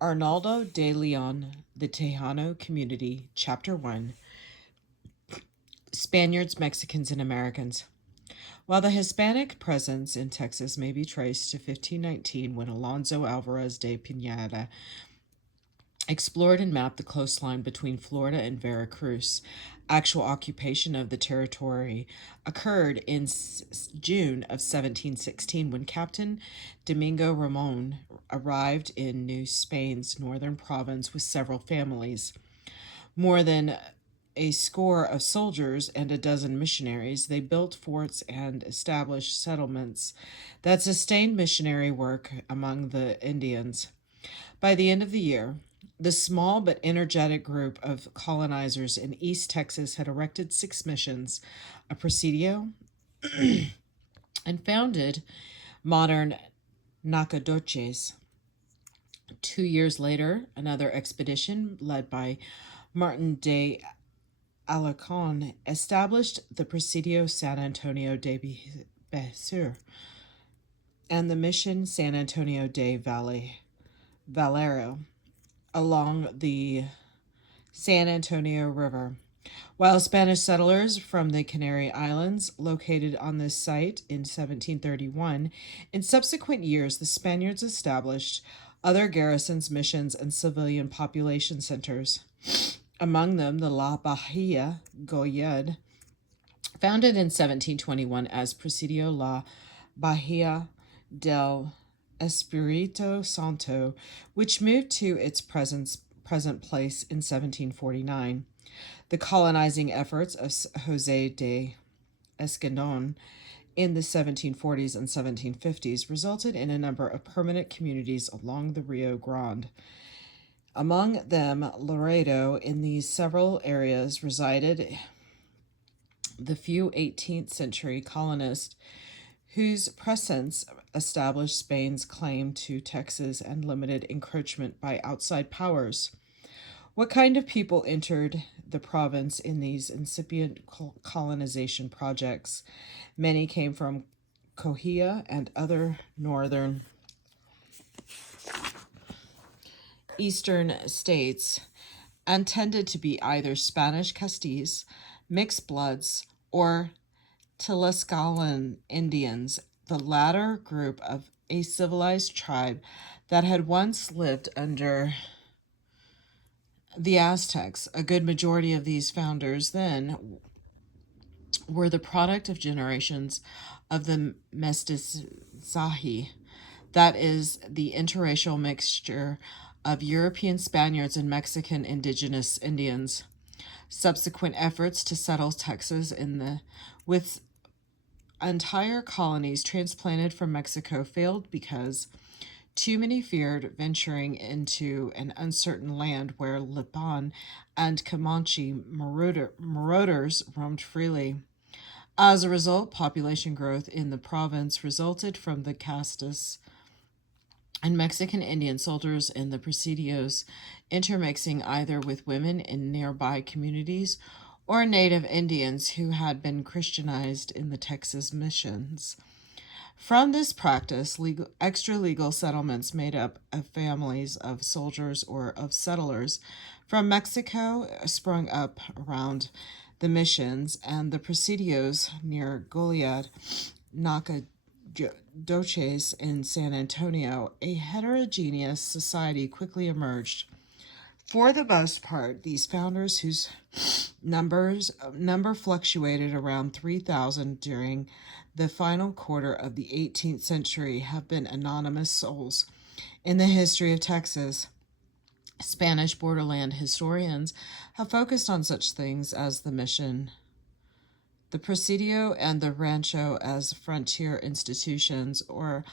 Arnoldo DeLeon, The Tejano Community, Chapter 1, Spaniards, Mexicans, and Americans. While the Hispanic presence in Texas may be traced to 1519 when Alonso Alvarez de Pineda explored and mapped the coastline between Florida and Veracruz, actual occupation of the territory occurred in June of 1716 when Captain Domingo Ramon arrived in New Spain's northern province with several families. More than a score of soldiers and a dozen missionaries, they built forts and established settlements that sustained missionary work among the Indians. By the end of the year, the small but energetic group of colonizers in East Texas had erected 6 missions, a presidio, and founded modern Nacogdoches. 2 years later, another expedition led by Martin de Alarcon established the Presidio San Antonio de Besur and the Mission San Antonio de Valero along the San Antonio River. While Spanish settlers from the Canary Islands located on this site in 1731, in subsequent years the Spaniards established other garrisons, missions, and civilian population centers. Among them, the La Bahia Goyed, founded in 1721 as Presidio La Bahia del Espirito Santo, which moved to its present place in 1749. The colonizing efforts of Jose de Escandon in the 1740s and 1750s resulted in a number of permanent communities along the Rio Grande. Among them, Laredo. In these several areas resided the few 18th century colonists whose presence established Spain's claim to Texas and limited encroachment by outside powers. What kind of people entered the province in these incipient colonization projects? Many came from Coahuila and other northern eastern states and tended to be either Spanish Castilles, mixed bloods, or Tlaxcalan Indians, the latter group of a civilized tribe that had once lived under the Aztecs. A good majority of these founders then were the product of generations of the mestizaje, that is, the interracial mixture of European Spaniards and Mexican indigenous Indians. Subsequent efforts to settle Texas with entire colonies transplanted from Mexico failed because too many feared venturing into an uncertain land where Lipan and Comanche marauders roamed freely. As a result, population growth in the province resulted from the castas and Mexican Indian soldiers in the presidios intermixing either with women in nearby communities or native Indians who had been Christianized in the Texas missions. From this practice, extra-legal settlements made up of families of soldiers or of settlers from Mexico sprung up around the missions and the presidios near Goliad, Nacogdoches, in San Antonio. A heterogeneous society quickly emerged. For the most part, these founders, whose number fluctuated around 3,000 during the final quarter of the 18th century, have been anonymous souls in the history of Texas. Spanish borderland historians have focused on such things as the mission, the presidio, and the rancho as frontier institutions, or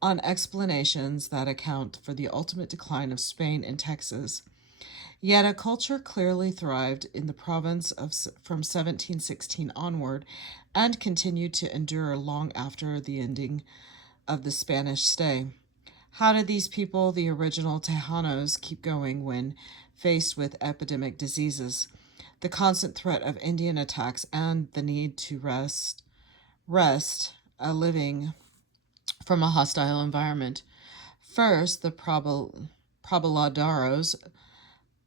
on explanations that account for the ultimate decline of Spain and Texas. Yet a culture clearly thrived in the province from 1716 onward and continued to endure long after the ending of the Spanish stay. How did these people, the original Tejanos, keep going when faced with epidemic diseases, the constant threat of Indian attacks, and the need to wrest a living from a hostile environment? First, the pobladores,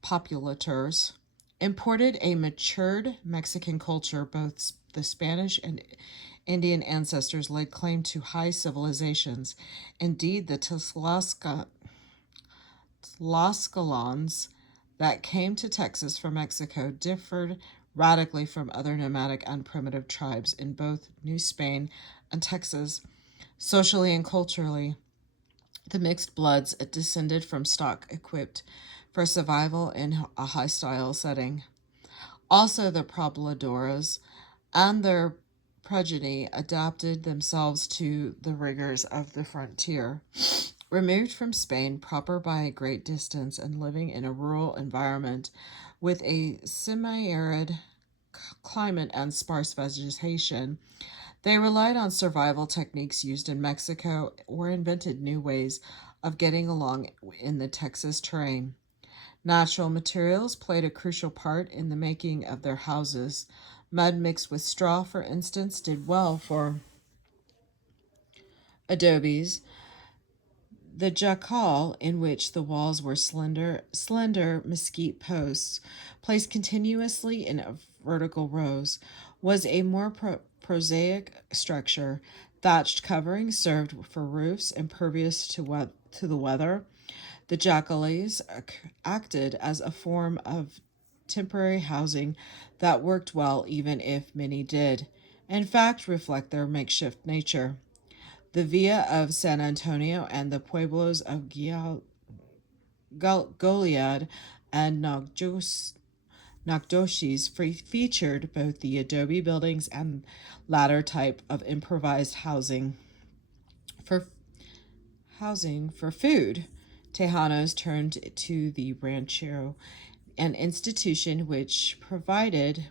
populators, imported a matured Mexican culture. Both the Spanish and Indian ancestors laid claim to high civilizations. Indeed, the Tlaxcalans that came to Texas from Mexico differed radically from other nomadic and primitive tribes in both New Spain and Texas, socially and culturally. The mixed bloods descended from stock equipped for survival in a hostile setting. Also, the pobladores and their progeny adapted themselves to the rigors of the frontier. Removed from Spain proper by a great distance and living in a rural environment with a semi-arid climate and sparse vegetation, they relied on survival techniques used in Mexico or invented new ways of getting along in the Texas terrain. Natural materials played a crucial part in the making of their houses. Mud mixed with straw, for instance, did well for adobes. The jacal, in which the walls were slender mesquite posts, placed continuously in vertical rows, was a more prosaic structure. Thatched coverings served for roofs impervious to the weather. The jacales acted as a form of temporary housing that worked well, even if many did, in fact, reflect their makeshift nature. The Villa of San Antonio and the pueblos of Goliad and Nacdoches featured both the adobe buildings and latter type of improvised for food. Tejanos turned to the rancho, an institution which provided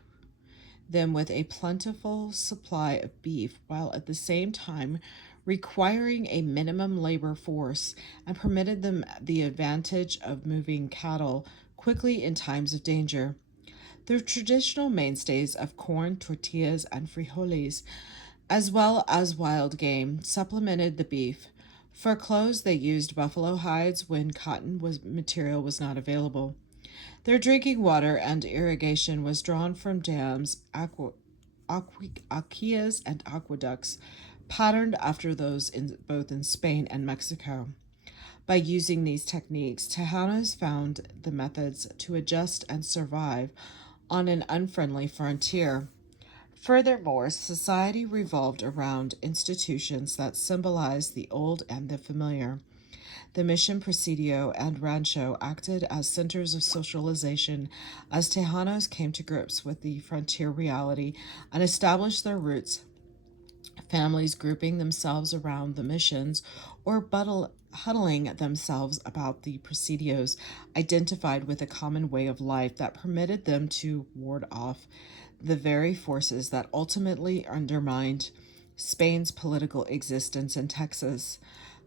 them with a plentiful supply of beef, while at the same time requiring a minimum labor force, and permitted them the advantage of moving cattle quickly in times of danger. The traditional mainstays of corn, tortillas, and frijoles, as well as wild game, supplemented the beef. For clothes, they used buffalo hides when material was not available. Their drinking water and irrigation was drawn from dams, aqueas, and aqueducts, patterned after those both in Spain and Mexico. By using these techniques, Tejanos found the methods to adjust and survive on an unfriendly frontier. Furthermore, society revolved around institutions that symbolized the old and the familiar. The Mission Presidio and Rancho acted as centers of socialization as Tejanos came to grips with the frontier reality and established their roots, families grouping themselves around the missions or huddling themselves about the presidios, identified with a common way of life that permitted them to ward off the very forces that ultimately undermined Spain's political existence in Texas.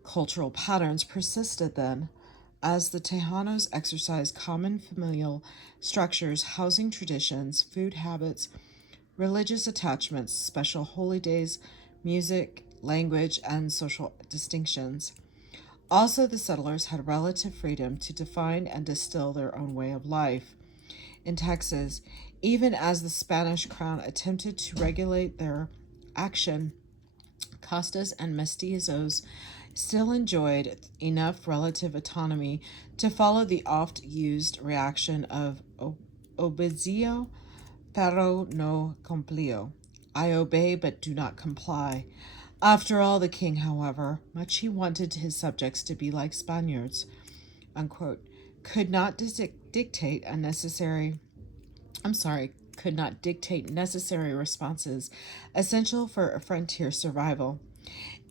Cultural patterns persisted then, as the Tejanos exercised common familial structures, housing traditions, food habits, religious attachments, special holy days, music, language, and social distinctions. Also, the settlers had relative freedom to define and distill their own way of life. In Texas, even as the Spanish crown attempted to regulate their action, castas and mestizos still enjoyed enough relative autonomy to follow the oft-used reaction of obedeo pero no cumplio. I obey but do not comply. After all, the king, however much he wanted his subjects to be like Spaniards, unquote, could not dictate necessary responses essential for a frontier survival.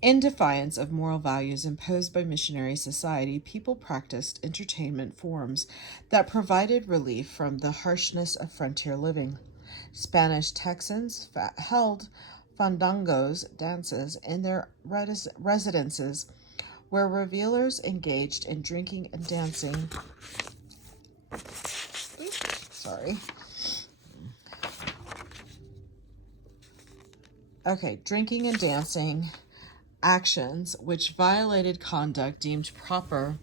In defiance of moral values imposed by missionary society, people practiced entertainment forms that provided relief from the harshness of frontier living. Spanish Texans held fandangos, dances, in their residences, where revelers engaged in drinking and dancing. Drinking and dancing actions which violated conduct deemed proper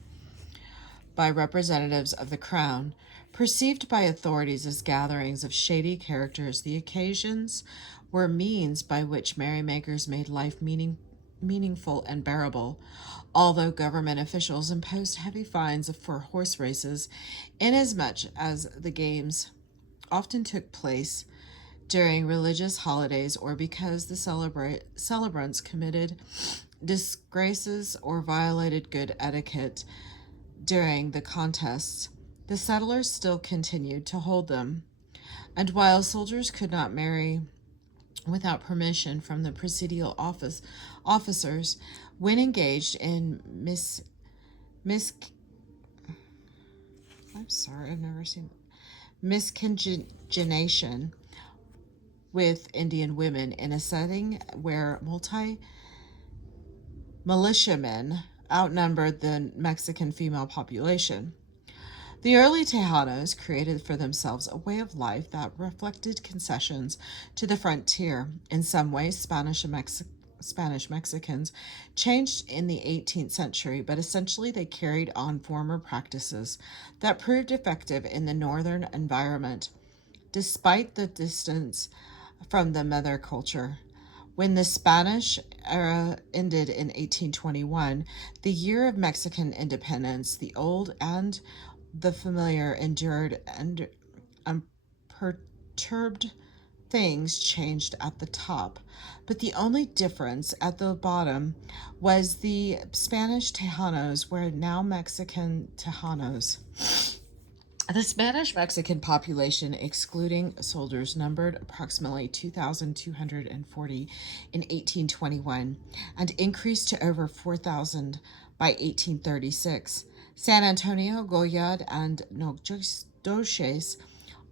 by representatives of the crown, perceived by authorities as gatherings of shady characters. The occasions were means by which merrymakers made life meaningful and bearable, although government officials imposed heavy fines for horse races, inasmuch as the games often took place during religious holidays or because the celebrants committed disgraces or violated good etiquette during the contests. The settlers still continued to hold them, and while soldiers could not marry without permission from the presidial officers, when engaged in mis I'm sorry, I've never seen miscongination with Indian women in a setting where militiamen outnumbered the Mexican female population. The early Tejanos created for themselves a way of life that reflected concessions to the frontier. In some ways, Spanish Mexicans changed in the 18th century, but essentially they carried on former practices that proved effective in the northern environment, despite the distance from the mother culture. When the Spanish era ended in 1821, the year of Mexican independence, the old and the familiar endured, and unperturbed things changed at the top. But the only difference at the bottom was the Spanish Tejanos were now Mexican Tejanos. The Spanish Mexican population, excluding soldiers, numbered approximately 2,240 in 1821 and increased to over 4,000 by 1836. San Antonio, Goyad, and Nogdoches,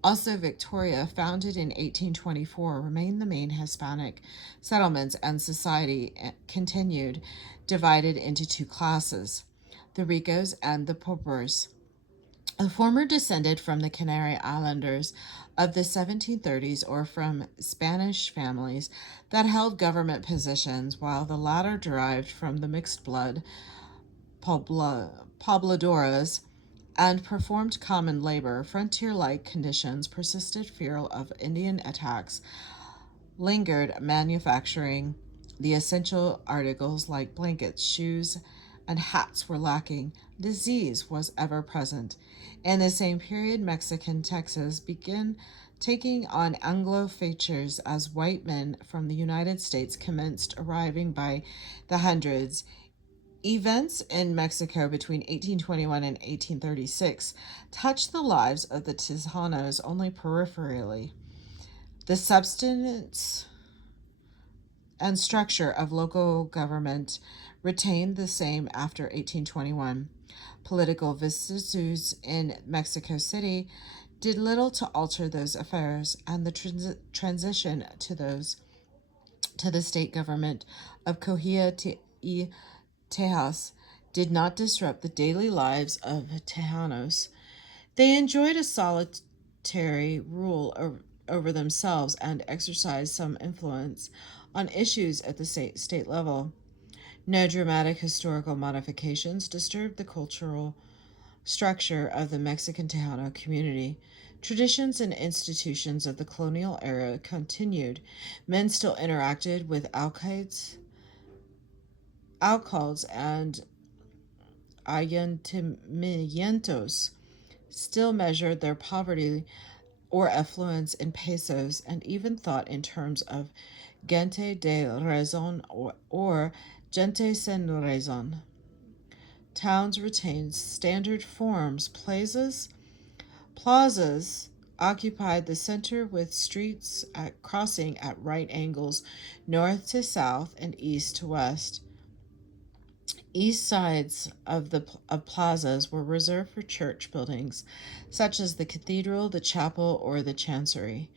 also Victoria, founded in 1824, remained the main Hispanic settlements, and society continued divided into two classes, the ricos and the pobres. The former descended from the Canary Islanders of the 1730s or from Spanish families that held government positions, while the latter derived from the mixed blood pobladoras and performed common labor. Frontier-like conditions persisted, fear of Indian attacks lingered, manufacturing the essential articles like blankets, shoes, and hats were lacking. Disease was ever present. In the same period, Mexican Texas began taking on Anglo features as white men from the United States commenced arriving by the hundreds. Events in Mexico between 1821 and 1836 touched the lives of the Tejanos only peripherally. The substance and structure of local government retained the same after 1821. Political vicissitudes in Mexico City did little to alter those affairs, and the transition to the state government of Cojia y Tejas did not disrupt the daily lives of Tejanos. They enjoyed a solitary rule over themselves and exercised some influence on issues at the state level. No dramatic historical modifications disturbed the cultural structure of the Mexican Tejano community. Traditions and institutions of the colonial era continued. Men still interacted with alcaldes and ayuntamientos, still measured their poverty or affluence in pesos, and even thought in terms of gente de razón or gente sin razón. Towns retained standard forms. Plazas occupied the center with streets crossing at right angles, north to south and east to west. East sides of plazas were reserved for church buildings, such as the cathedral, the chapel, or the chancery.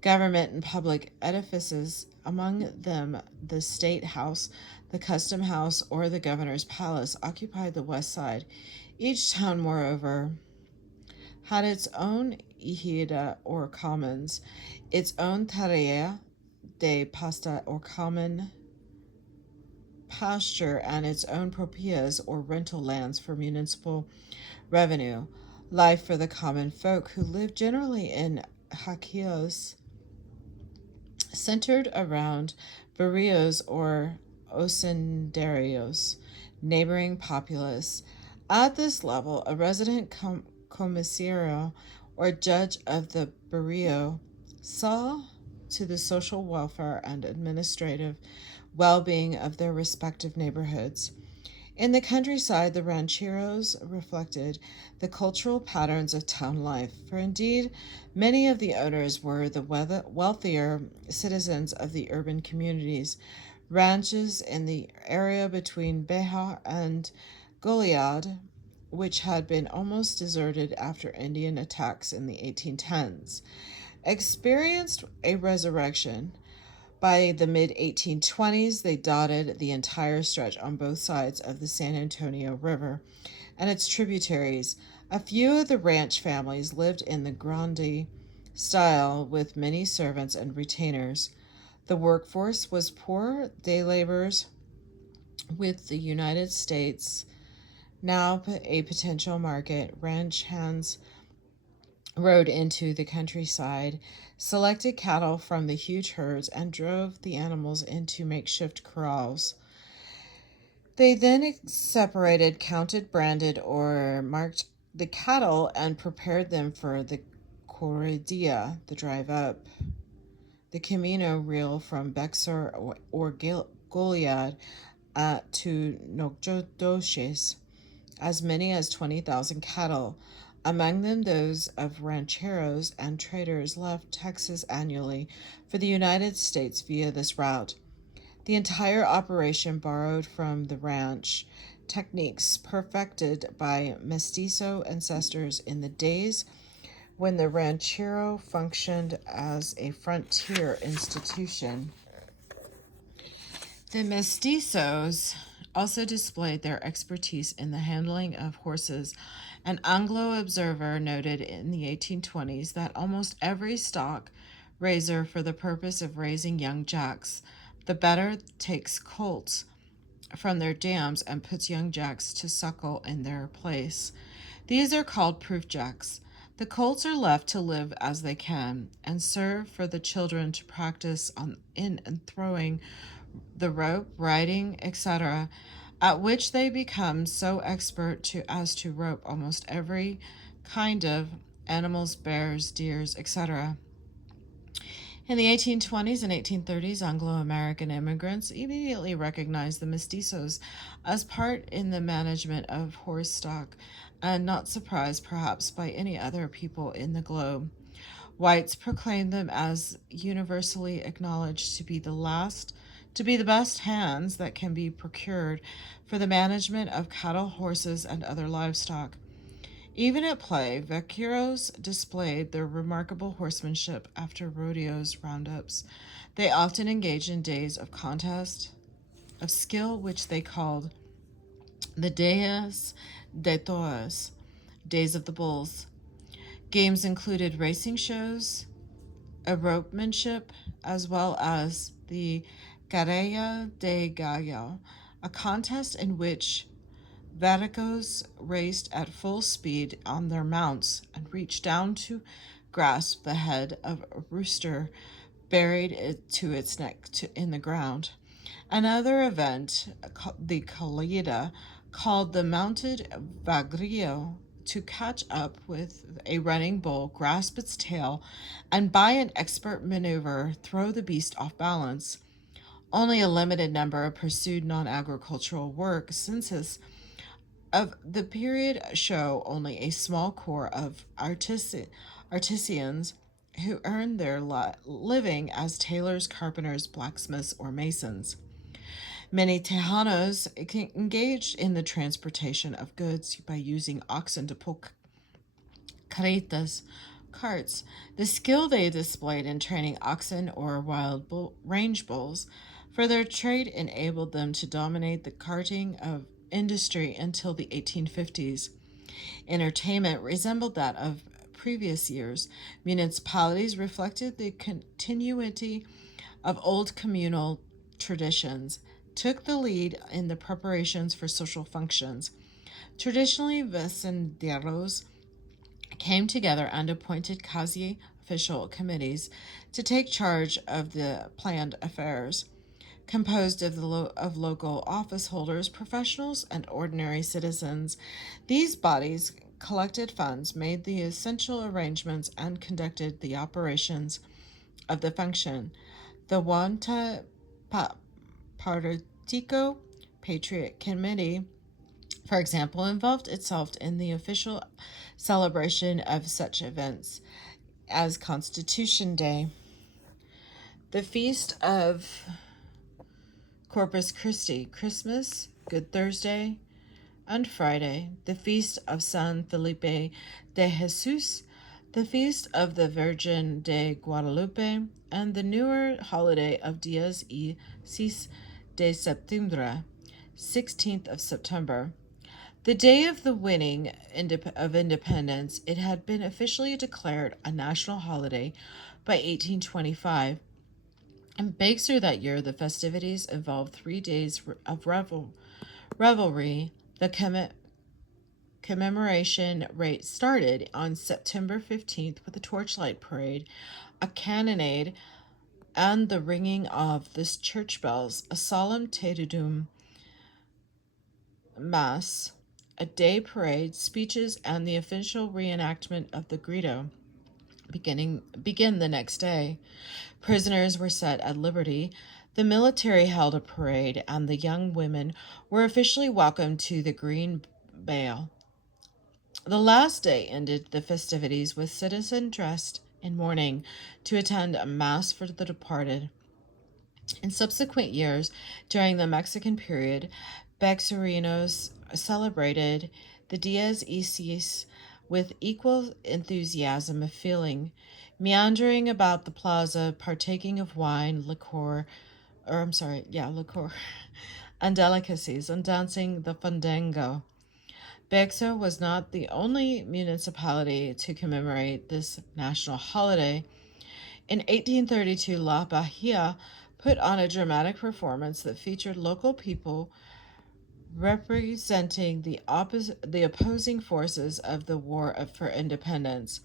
Government and public edifices, among them the State House, the Custom House, or the Governor's Palace, occupied the west side. Each town, moreover, had its own ejida or commons, its own tarea de pasta or common pasture, and its own propias or rental lands for municipal revenue. Life for the common folk who lived generally in hacios centered around barrios or hacendarios, neighboring populace. At this level, a resident comisario or judge of the barrio saw to the social welfare and administrative well being of their respective neighborhoods. In the countryside, the rancheros reflected the cultural patterns of town life, for indeed, many of the owners were the wealthier citizens of the urban communities. Ranches in the area between Beja and Goliad, which had been almost deserted after Indian attacks in the 1810s, experienced a resurrection. By the mid 1820s, they dotted the entire stretch on both sides of the San Antonio River and its tributaries. A few of the ranch families lived in the grande style with many servants and retainers. The workforce was poor day laborers, with the United States now a potential market. Ranch hands rode into the countryside, selected cattle from the huge herds, and drove the animals into makeshift corrals. They then separated, counted, branded, or marked the cattle and prepared them for the corrida, the drive up, the Camino real from Bexar or Goliad to Nogjodoches, as many as 20,000 cattle, among them those of rancheros and traders left Texas annually for the United States via this route. The entire operation borrowed from the ranch techniques perfected by mestizo ancestors in the days when the ranchero functioned as a frontier institution. The mestizos also displayed their expertise in the handling of horses. An Anglo observer noted in the 1820s that almost every stock raiser for the purpose of raising young jacks, the better takes colts from their dams and puts young jacks to suckle in their place. These are called proof jacks. The colts are left to live as they can and serve for the children to practice in and throwing the rope, riding, etc., at which they become so expert as to rope almost every kind of animals, bears, deers, etc. In the 1820s and 1830s, Anglo-American immigrants immediately recognized the mestizos as part in the management of horse stock, and not surprised perhaps by any other people in the globe. Whites proclaimed them as universally acknowledged to be the best hands that can be procured for the management of cattle, horses, and other livestock. Even at play, vaqueros displayed their remarkable horsemanship after rodeos, roundups. They often engaged in days of contest, of skill, which they called the Dias de Toros, Days of the Bulls. Games included racing shows, ropemanship, as well as the Carrera de Gallo, a contest in which vaqueros raced at full speed on their mounts and reached down to grasp the head of a rooster buried to its neck in the ground. Another event, the corrida, called the mounted vagrio, to catch up with a running bull, grasp its tail, and by an expert maneuver throw the beast off balance. Only a limited number pursued non-agricultural work. Census of the period show only a small corps of artisans who earned their living as tailors, carpenters, blacksmiths, or masons. Many Tejanos engaged in the transportation of goods by using oxen to pull carretas, carts. The skill they displayed in training oxen or wild range bulls for their trade enabled them to dominate the carting of industry until the 1850s. Entertainment resembled that of previous years. Municipalities reflected the continuity of old communal traditions, took the lead in the preparations for social functions. Traditionally, vecinderos came together and appointed quasi-official committees to take charge of the planned affairs, composed of local office holders, professionals, and ordinary citizens. These bodies collected funds, made the essential arrangements, and conducted the operations of the function. The Wanta Partico Patriot Committee, for example, involved itself in the official celebration of such events as Constitution Day, the Feast of Corpus Christi, Christmas, Good Thursday, and Friday, the Feast of San Felipe de Jesus, the Feast of the Virgin de Guadalupe, and the newer holiday of Dias y 6 de Septiembre, 16th of September. The day of the winning of independence, it had been officially declared a national holiday by 1825. In Bexar that year, the festivities involved 3 days of revelry. The commemoration rate started on September 15th with a torchlight parade, a cannonade, and the ringing of the church bells, a solemn Te Deum Mass, a day parade, speeches, and the official reenactment of the Grito begin the next day. Prisoners were set at liberty. The military held a parade, and the young women were officially welcomed to the Green Bale. The last day ended the festivities with citizens dressed in mourning to attend a mass for the departed. In subsequent years, during the Mexican period, Bexarinos celebrated the Dias Isis with equal enthusiasm of feeling, meandering about the plaza, partaking of wine, liquor, and delicacies, and dancing the fandango. Bexar was not the only municipality to commemorate this national holiday. In 1832, La Bahia put on a dramatic performance that featured local people representing the opposing forces of the War for Independence.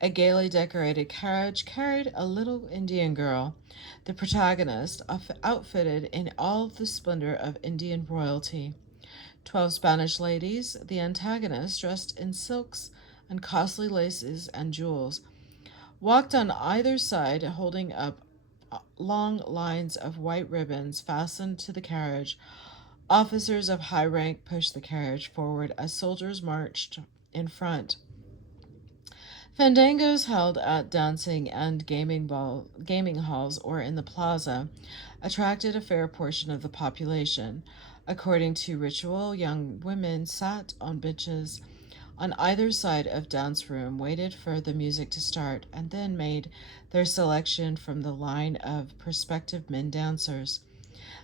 A gaily decorated carriage carried a little Indian girl, the protagonist, outfitted in all the splendor of Indian royalty. 12 Spanish ladies, the antagonists, dressed in silks and costly laces and jewels, walked on either side holding up long lines of white ribbons fastened to the carriage. Officers of high rank pushed the carriage forward as soldiers marched in front. Fandangos held at dancing and gaming halls or in the plaza attracted a fair portion of the population. According to ritual, young women sat on benches on either side of dance room, waited for the music to start, and then made their selection from the line of prospective men dancers.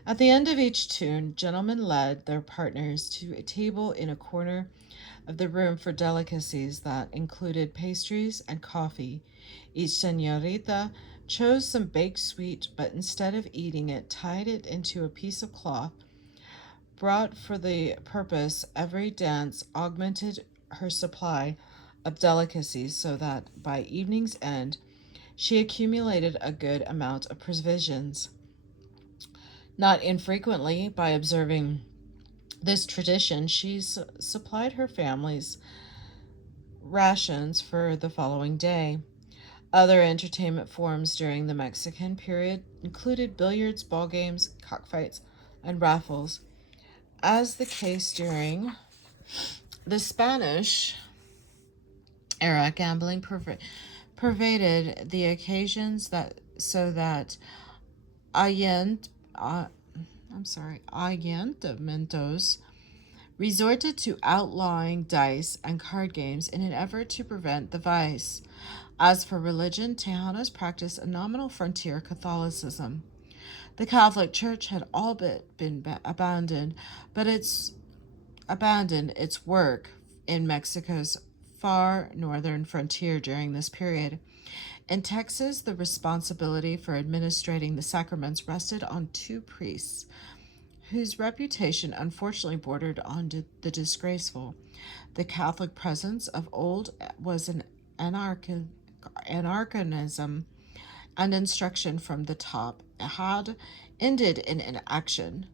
At the end of each tune, gentlemen led their partners to a table in a corner of the room for delicacies that included pastries and coffee. Each señorita chose some baked sweet, but instead of eating it, tied it into a piece of cloth. Brought for the purpose, every dance augmented her supply of delicacies so that by evening's end she accumulated a good amount of provisions. Not infrequently, by observing this tradition, she supplied her family's rations for the following day. Other entertainment forms during the Mexican period included billiards, ball games, cockfights, and raffles. As the case during the Spanish era, gambling pervaded the occasions that ayuntamientos resorted to outlawing dice and card games in an effort to prevent the vice. As for religion, Tejanos practiced a nominal frontier Catholicism. The Catholic Church had all but been abandoned its work in Mexico's far northern frontier during this period. In Texas, the responsibility for administrating the sacraments rested on 2 priests whose reputation unfortunately bordered on the disgraceful. The Catholic presence of old was an anarchanism, and instruction from the top had ended in inaction.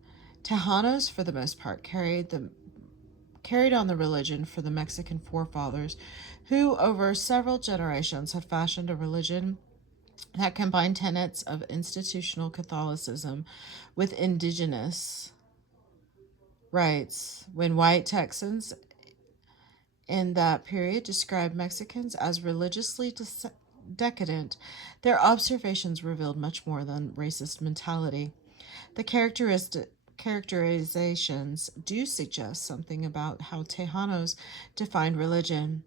Tejanos, for the most part, carried on the religion for the Mexican forefathers, who over several generations had fashioned a religion that combined tenets of institutional Catholicism with indigenous rights. When white Texans in that period described Mexicans as religiously decadent, their observations revealed much more than racist mentality. The characterizations do suggest something about how Tejanos defined religion.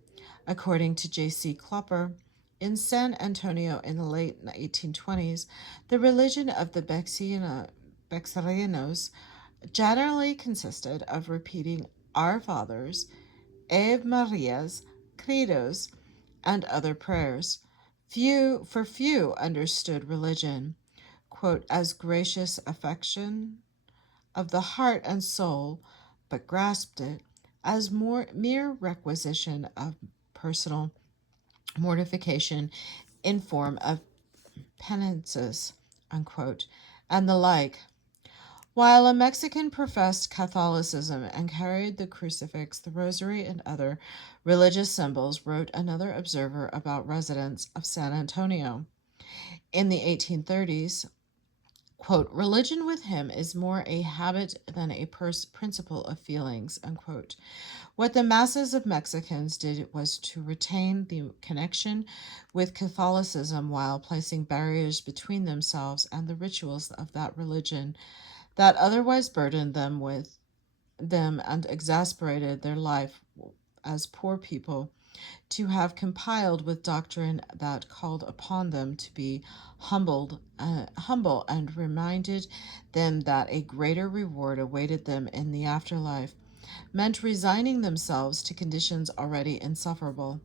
According to J.C. Klopper, in San Antonio in the late 1820s, the religion of the Bexarianos generally consisted of repeating Our Fathers, Ave Marias, Credos, and other prayers. Few understood religion, quote, as gracious affection of the heart and soul, but grasped it as mere requisition of personal mortification in form of penances, unquote, and the like. While a Mexican professed Catholicism and carried the crucifix, the rosary, and other religious symbols, wrote another observer about residents of San Antonio. In the 1830s, quote, religion with him is more a habit than a principle of feelings, unquote. What the masses of Mexicans did was to retain the connection with Catholicism while placing barriers between themselves and the rituals of that religion that otherwise burdened them and exasperated their life as poor people, to have compiled with doctrine that called upon them to be humble and reminded them that a greater reward awaited them in the afterlife, meant resigning themselves to conditions already insufferable.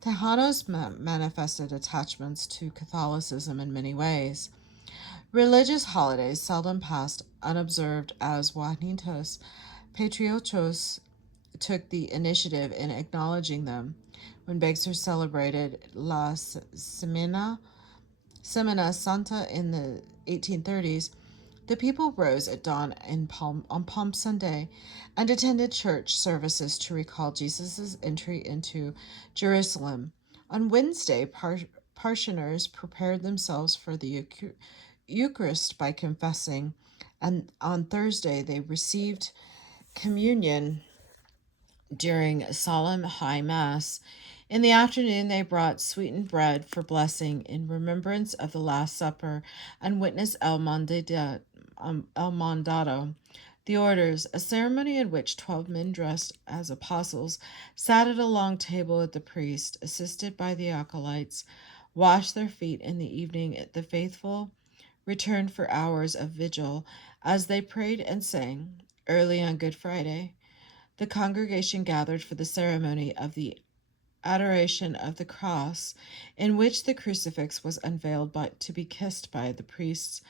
Tejanos manifested attachments to Catholicism in many ways. Religious holidays seldom passed unobserved, as Juanitos Patriotos took the initiative in acknowledging them. When Bexar celebrated Semana Santa in the 1830s, the people rose at dawn on Palm Sunday and attended church services to recall Jesus' entry into Jerusalem. On Wednesday, parishioners prepared themselves for the Eucharist by confessing, and on Thursday they received communion during solemn high mass. In the afternoon, they brought sweetened bread for blessing in remembrance of the Last Supper and witnessed El Mandado, the orders, a ceremony in which 12 men dressed as apostles sat at a long table with the priest, assisted by the acolytes, washed their feet in the evening. The faithful returned for hours of vigil as they prayed and sang. Early on Good Friday, the congregation gathered for the ceremony of the Adoration of the Cross, in which the crucifix was unveiled to be kissed by the priests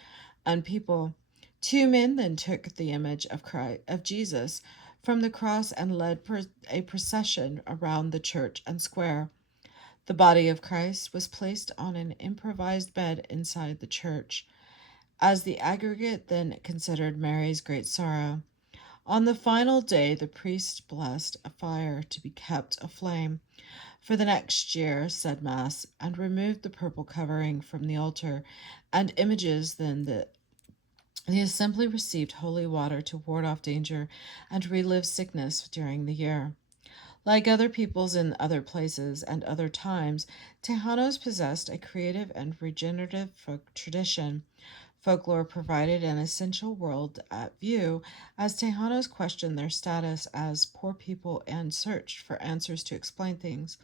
and people. 2 men then took the image of Jesus from the cross and led a procession around the church and square. The body of Christ was placed on an improvised bed inside the church, as the aggregate then considered Mary's great sorrow. On the final day, the priest blessed a fire to be kept aflame for the next year, said Mass, and removed the purple covering from the altar and images. Then the assembly received holy water to ward off danger and relieve sickness during the year. Like other peoples in other places and other times, Tejanos possessed a creative and regenerative folk tradition. Folklore provided an essential world at view as Tejanos questioned their status as poor people and searched for answers to explain things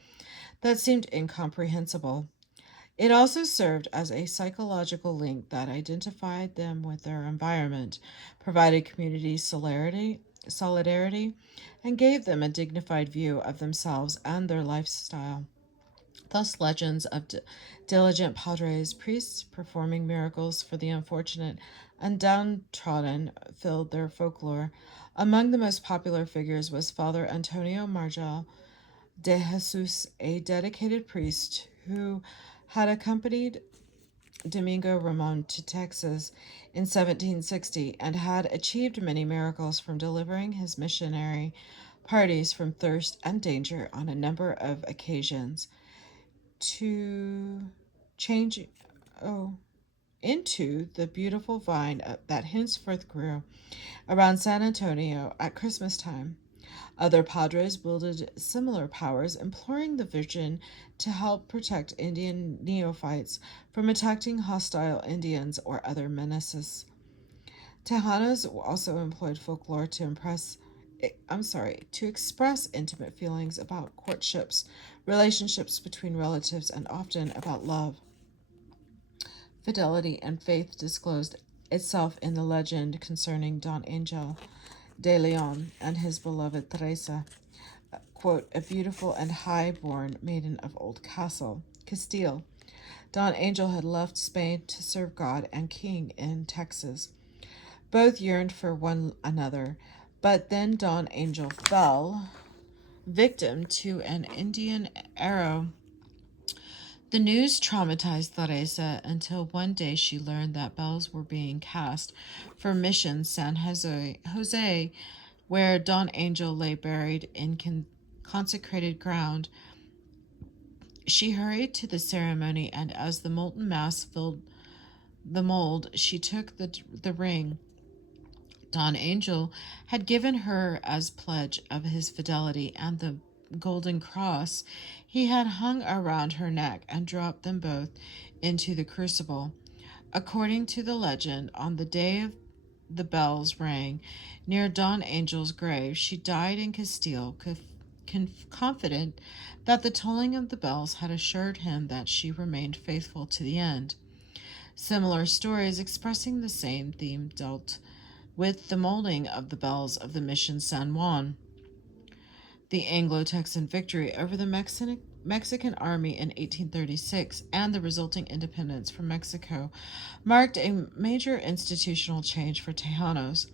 that seemed incomprehensible. It also served as a psychological link that identified them with their environment, provided community solidarity, and gave them a dignified view of themselves and their lifestyle. Thus, legends of diligent padres, priests performing miracles for the unfortunate, and downtrodden filled their folklore. Among the most popular figures was Father Antonio Marjal de Jesus, a dedicated priest who had accompanied Domingo Ramon to Texas in 1760 and had achieved many miracles from delivering his missionary parties from thirst and danger on a number of occasions. To change into the beautiful vine that henceforth grew around San Antonio at Christmas time. Other padres wielded similar powers, imploring the Virgin to help protect Indian neophytes from attacking hostile Indians or other menaces. Tejanos also employed folklore to express intimate feelings about courtships, relationships between relatives, and often about love. Fidelity and faith disclosed itself in the legend concerning Don Angel de Leon and his beloved Teresa, quote, a beautiful and high-born maiden of old Castile. Don Angel had left Spain to serve God and King in Texas. Both yearned for one another, but then Don Angel fell victim to an Indian arrow. The news traumatized Teresa until one day she learned that bells were being cast for Mission San Jose, where Don Angel lay buried in consecrated ground. She hurried to the ceremony, and as the molten mass filled the mold, she took the ring Don Angel had given her as pledge of his fidelity and the golden cross he had hung around her neck and dropped them both into the crucible. According to the legend, on the day of the bells rang near Don Angel's grave, she died in Castile, confident that the tolling of the bells had assured him that she remained faithful to the end. Similar stories expressing the same theme dealt with the molding of the bells of the Mission San Juan. The Anglo-Texan victory over the Mexican army in 1836 and the resulting independence from Mexico marked a major institutional change for Tejanos.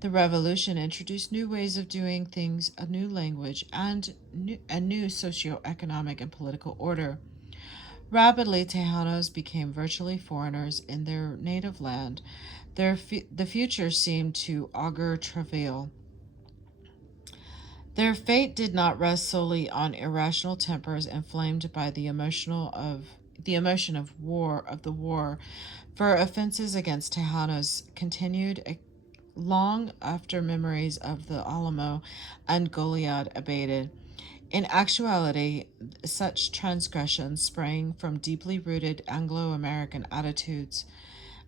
The revolution introduced new ways of doing things, a new language, and a new socio-economic and political order. Rapidly, Tejanos became virtually foreigners in their native land. The future seemed to augur travail. Their fate did not rest solely on irrational tempers inflamed by the emotion of the war, for offenses against Tejanos continued long after memories of the Alamo and Goliad abated. In actuality, such transgressions sprang from deeply rooted Anglo-American attitudes.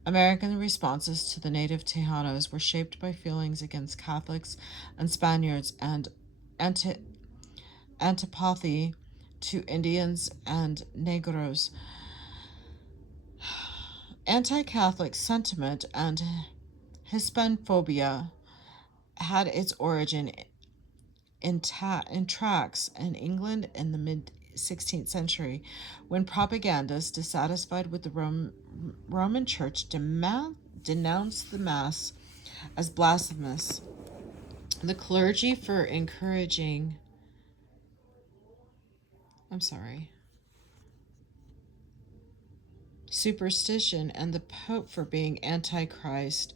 American responses to the native Tejanos were shaped by feelings against Catholics and Spaniards and antipathy to Indians and Negroes. Anti-Catholic sentiment and Hispanophobia had its origin in tracts in England in the mid-16th century, when propagandists, dissatisfied with the Roman Church, denounced the Mass as blasphemous. The clergy for encouraging superstition, and the Pope for being antichrist.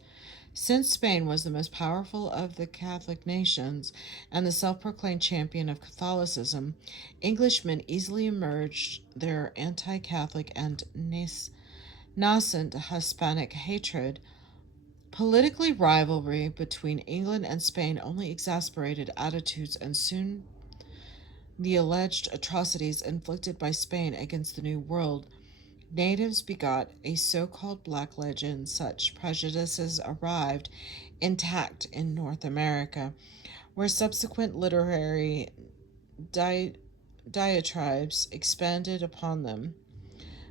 Since Spain was the most powerful of the Catholic nations and the self-proclaimed champion of Catholicism, Englishmen easily emerged their anti-Catholic and nascent Hispanic hatred. Politically, rivalry between England and Spain only exacerbated attitudes, and soon the alleged atrocities inflicted by Spain against the New World natives begot a so-called black legend. Such prejudices arrived intact in North America, where subsequent literary diatribes expanded upon them.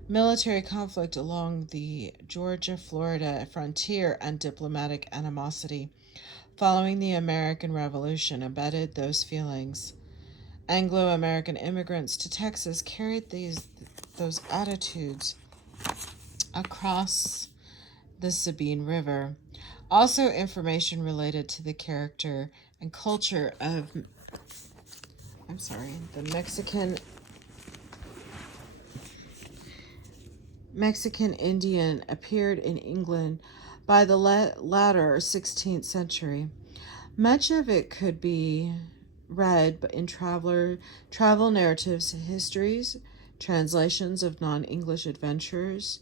Military conflict along the Georgia-Florida frontier and diplomatic animosity following the American Revolution embedded those feelings. Anglo-American immigrants to Texas carried those attitudes across the Sabine River. Also, information related to the character and culture of, the Mexican Indian appeared in England by the latter 16th century. Much of it could be read in travel narratives, histories, translations of non-English adventurers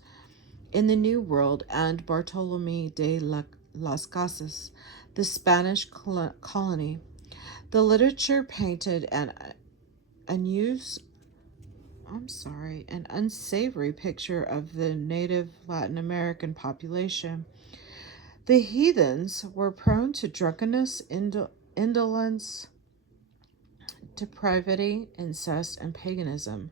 in the New World, and Bartolome de las Casas, the Spanish colony. The literature painted an unsavory picture of the native Latin American population. The heathens were prone to drunkenness, indolence, depravity, incest, and paganism.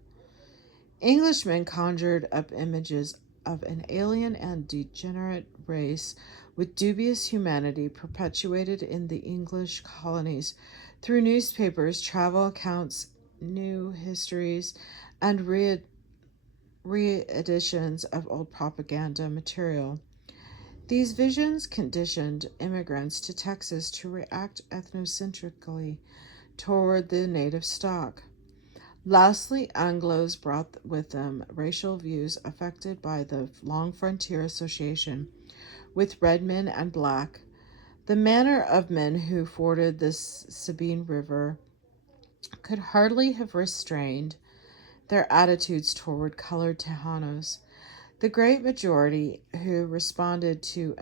Englishmen conjured up images of an alien and degenerate race with dubious humanity perpetuated in the English colonies through newspapers, travel accounts, new histories, and re-editions of old propaganda material. These visions conditioned immigrants to Texas to react ethnocentrically toward the native stock. Lastly, Anglos brought with them racial views affected by the long frontier association with red men and black. The manner of men who forded the Sabine River could hardly have restrained their attitudes toward colored Tejanos. The great majority who responded to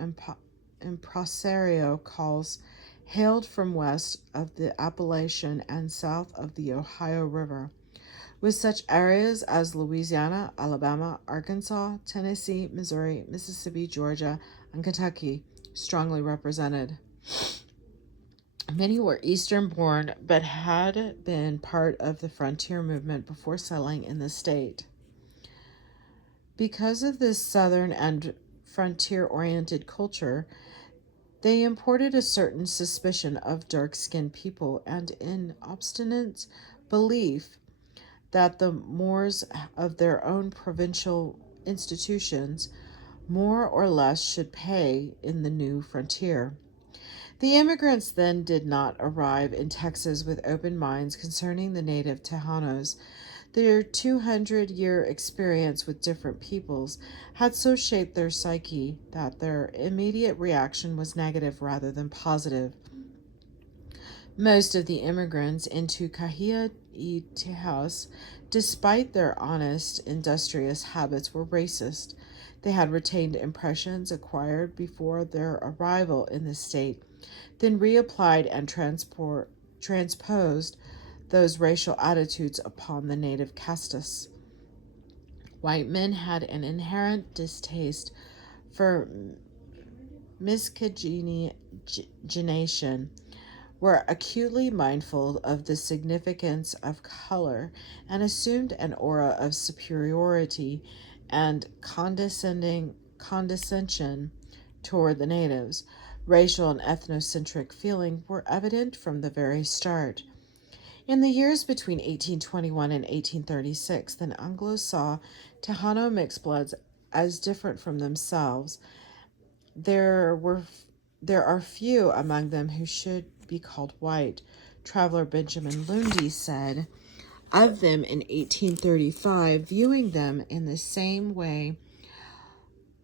impresario calls hailed from west of the Appalachian and south of the Ohio River, with such areas as Louisiana, Alabama, Arkansas, Tennessee, Missouri, Mississippi, Georgia, and Kentucky strongly represented. Many were Eastern born but had been part of the frontier movement before settling in the state. Because of this southern and frontier-oriented culture, they imported a certain suspicion of dark-skinned people and an obstinate belief that the Moors of their own provincial institutions more or less should pay in the new frontier. The immigrants then did not arrive in Texas with open minds concerning the native Tejanos. Their 200-year experience with different peoples had so shaped their psyche that their immediate reaction was negative rather than positive. Most of the immigrants into Caja y Tejas, despite their honest, industrious habits, were racist. They had retained impressions acquired before their arrival in the state, then reapplied and transposed those racial attitudes upon the native castes. White men had an inherent distaste for miscegenation, were acutely mindful of the significance of color, and assumed an aura of superiority and condescension toward the natives. Racial and ethnocentric feeling were evident from the very start. In the years between 1821 and 1836, the Anglos saw Tejano mixed bloods as different from themselves. There are few among them who should be called white. Traveler Benjamin Lundy said of them in 1835, viewing them in the same way.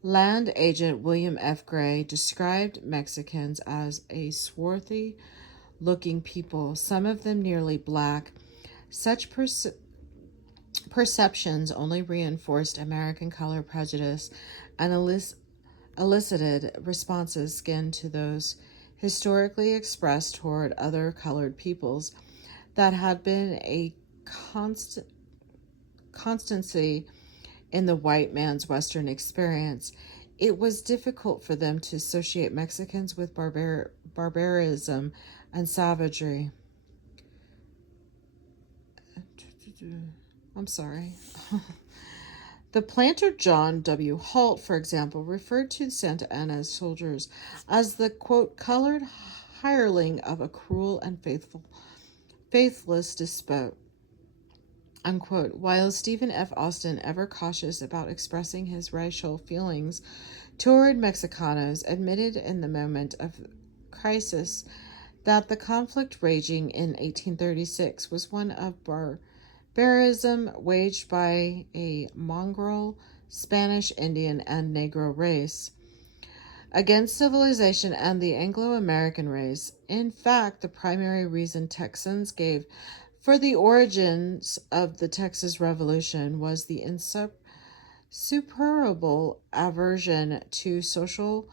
Land agent William F. Gray described Mexicans as a swarthy looking people, some of them nearly black. Such perceptions only reinforced American color prejudice and elicited responses akin to those historically expressed toward other colored peoples that had been a constancy in the white man's Western experience. It was difficult for them to associate Mexicans with barbarism and savagery. The planter John W. Holt, for example, referred to Santa Anna's soldiers as the, quote, colored hireling of a cruel and faithless despot. unquote. While Stephen F. Austin, ever cautious about expressing his racial feelings toward Mexicanos, admitted in the moment of crisis that the conflict raging in 1836 was one of barbarism waged by a mongrel Spanish, Indian, and Negro race against civilization and the Anglo-American race. In fact, the primary reason Texans gave for the origins of the Texas Revolution was the insuperable aversion to social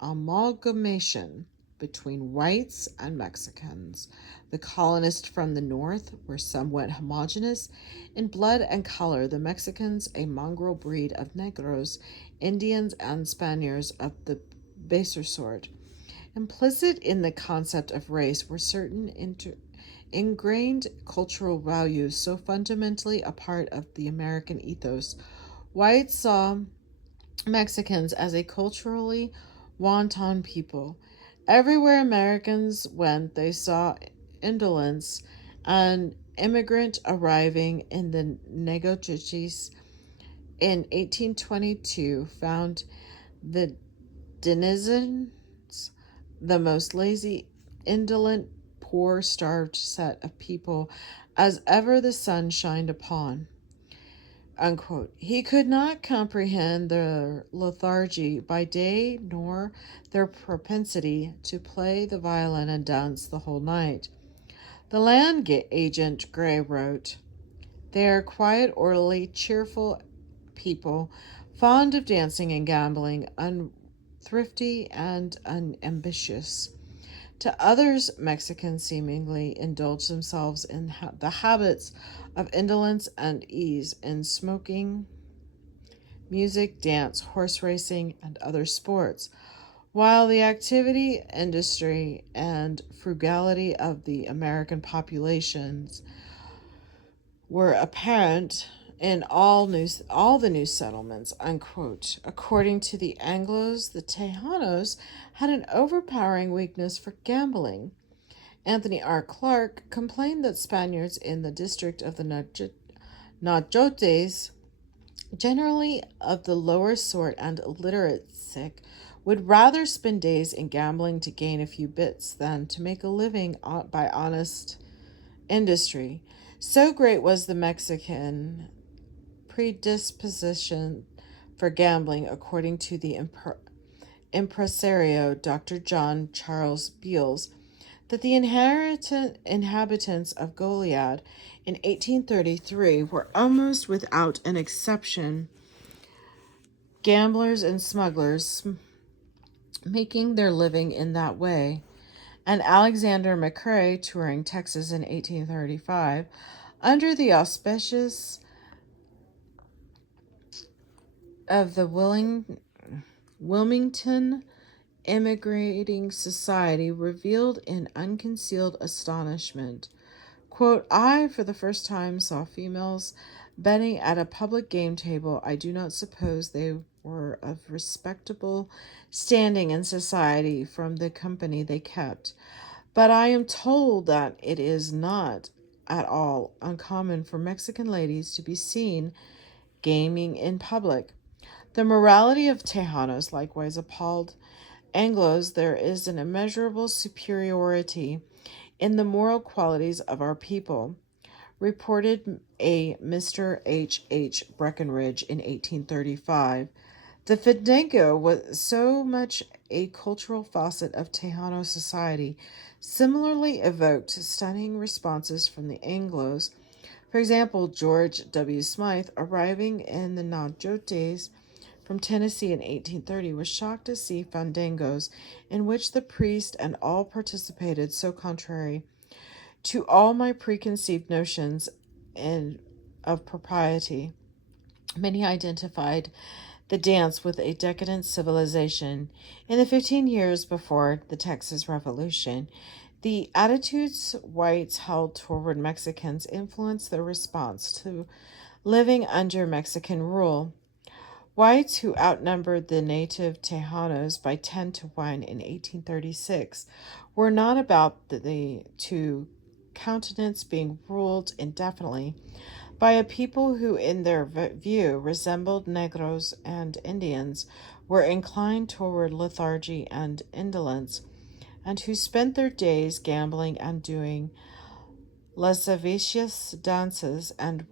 amalgamation between whites and Mexicans. The colonists from the north were somewhat homogeneous in blood and color, the Mexicans a mongrel breed of Negros, Indians, and Spaniards of the baser sort. Implicit in the concept of race were certain ingrained cultural values so fundamentally a part of the American ethos. Whites saw Mexicans as a culturally wanton people. Everywhere Americans went, they saw indolence. An immigrant arriving in the Nacogdoches in 1822 found the denizens the most lazy, indolent, poor, starved set of people as ever the sun shined upon. Unquote. He could not comprehend their lethargy by day nor their propensity to play the violin and dance the whole night. The land agent Gray wrote, "They are quiet, orderly, cheerful people, fond of dancing and gambling, unthrifty and unambitious." To others, Mexicans seemingly indulge themselves in the habits of indolence and ease in smoking, music, dance, horse racing, and other sports, while the activity, industry, and frugality of the American populations were apparent in all the new settlements, unquote. According to the Anglos, the Tejanos had an overpowering weakness for gambling. Anthony R. Clark complained that Spaniards in the district of the Najotes, generally of the lower sort and illiterate, would rather spend days in gambling to gain a few bits than to make a living by honest industry. So great was the Mexican predisposition for gambling, according to the impresario Dr. John Charles Beals, that the inhabitants of Goliad in 1833 were almost without an exception gamblers and smugglers making their living in that way. And Alexander McCrae, touring Texas in 1835, under the auspices of the Wilmington Immigrating Society, revealed in unconcealed astonishment, quote, "I for the first time saw females betting at a public game table. I do not suppose they were of respectable standing in society from the company they kept, but I am told that it is not at all uncommon for Mexican ladies to be seen gaming in public. The morality of Tejanos likewise appalled Anglos. There is an immeasurable superiority in the moral qualities of our people," reported a Mr. H. H. Breckenridge in 1835. The fandango was so much a cultural facet of Tejano society, similarly evoked stunning responses from the Anglos. For example, George W. Smythe, arriving in the Najotes from Tennessee in 1830, was shocked to see fandangos in which the priest and all participated so contrary to all my preconceived notions of propriety. Many identified the dance with a decadent civilization. In the 15 years before the Texas Revolution, the attitudes whites held toward Mexicans influenced their response to living under Mexican rule. Whites, who outnumbered the native Tejanos by 10 to 1 in 1836, were not about to countenance being ruled indefinitely by a people who, in their view, resembled Negroes and Indians, were inclined toward lethargy and indolence, and who spent their days gambling and doing lascivious dances, and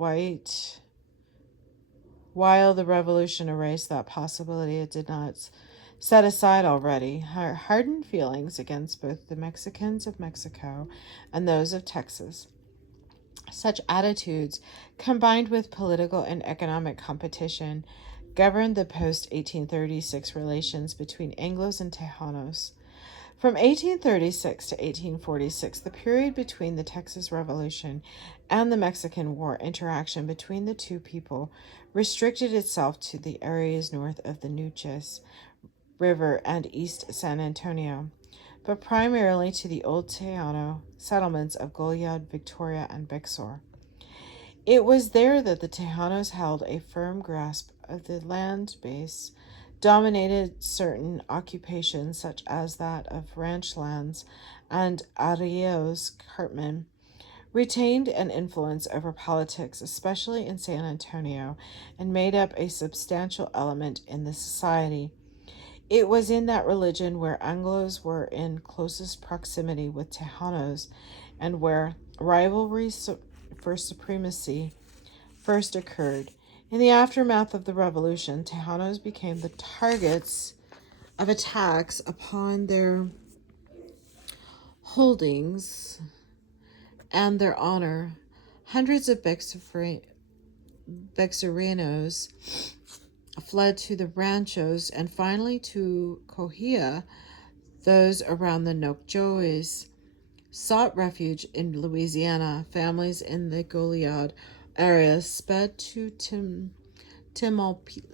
while the revolution erased that possibility, it did not set aside already hardened feelings against both the Mexicans of Mexico and those of Texas. Such attitudes, combined with political and economic competition, governed the post 1836 relations between Anglos and Tejanos. From 1836 to 1846, the period between the Texas Revolution and the Mexican War, interaction between the two people restricted itself to the areas north of the Nueces River and East San Antonio, but primarily to the old Tejano settlements of Goliad, Victoria, and Bexar. It was there that the Tejanos held a firm grasp of the land base, dominated certain occupations such as that of ranch lands, and arrieros cartmen, retained an influence over politics, especially in San Antonio, and made up a substantial element in the society. It was in that religion where Anglos were in closest proximity with Tejanos, and where rivalry for supremacy first occurred. In the aftermath of the revolution, Tejanos became the targets of attacks upon their holdings and their honor. Hundreds of Bexarinos fled to the ranchos and finally to Coahuila. Those around the Nocjoes sought refuge in Louisiana. Families in the Goliad area sped to Tamaulipas,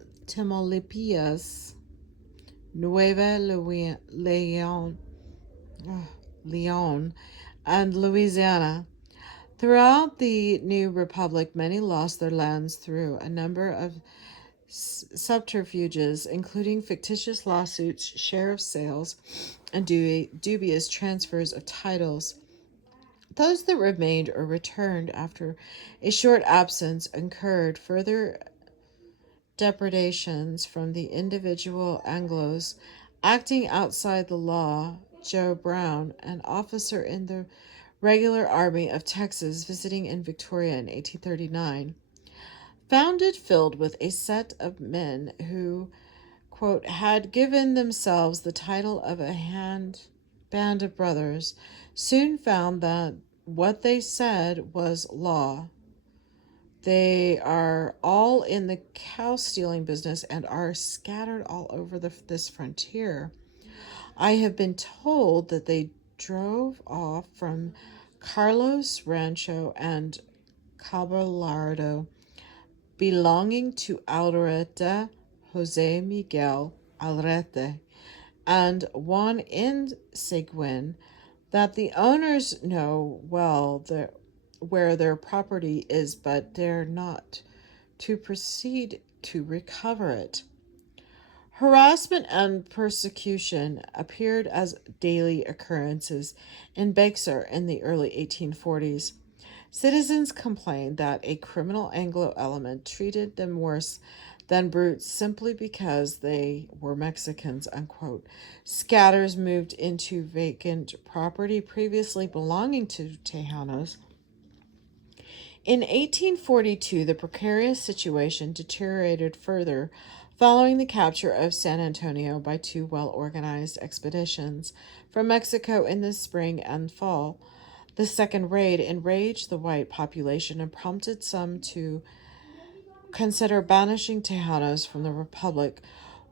Nueva Leon, and Louisiana. Throughout the new republic, many lost their lands through a number of subterfuges, including fictitious lawsuits, sheriff sales, and dubious transfers of titles. Those that remained or returned after a short absence incurred further depredations from the individual Anglos acting outside the law. Joe Brown, an officer in the regular army of Texas visiting in Victoria in 1839, found it filled with a set of men who, quote, had given themselves the title of a band of brothers, soon found that what they said was law. They are all in the cow-stealing business and are scattered all over this frontier. I have been told that they drove off from Carlos Rancho and Caballado, belonging to Alrete, Jose Miguel Alrete, and Juan in Seguin, that the owners know well where their property is, but dare not to proceed to recover it. Harassment and persecution appeared as daily occurrences in Bexar in the early 1840s. Citizens complained that a criminal Anglo element treated them worse than brutes simply because they were Mexicans, unquote. Scatters moved into vacant property previously belonging to Tejanos. In 1842, the precarious situation deteriorated further following the capture of San Antonio by two well-organized expeditions from Mexico in the spring and fall. The second raid enraged the white population and prompted some to consider banishing Tejanos from the Republic.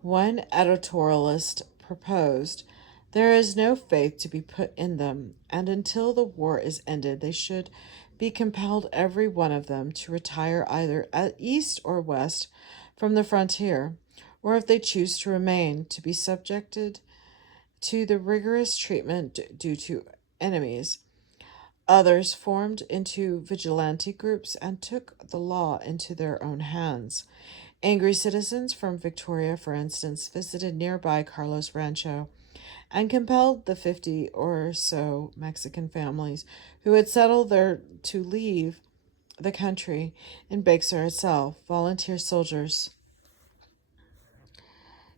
One editorialist proposed, "There is no faith to be put in them, and until the war is ended, they should be compelled, every one of them, to retire either east or west from the frontier, or if they choose to remain, to be subjected to the rigorous treatment due to enemies." Others formed into vigilante groups and took the law into their own hands. Angry citizens from Victoria, for instance, visited nearby Carlos Rancho and compelled the 50 or so Mexican families who had settled there to leave the country. In Bixar itself, volunteer soldiers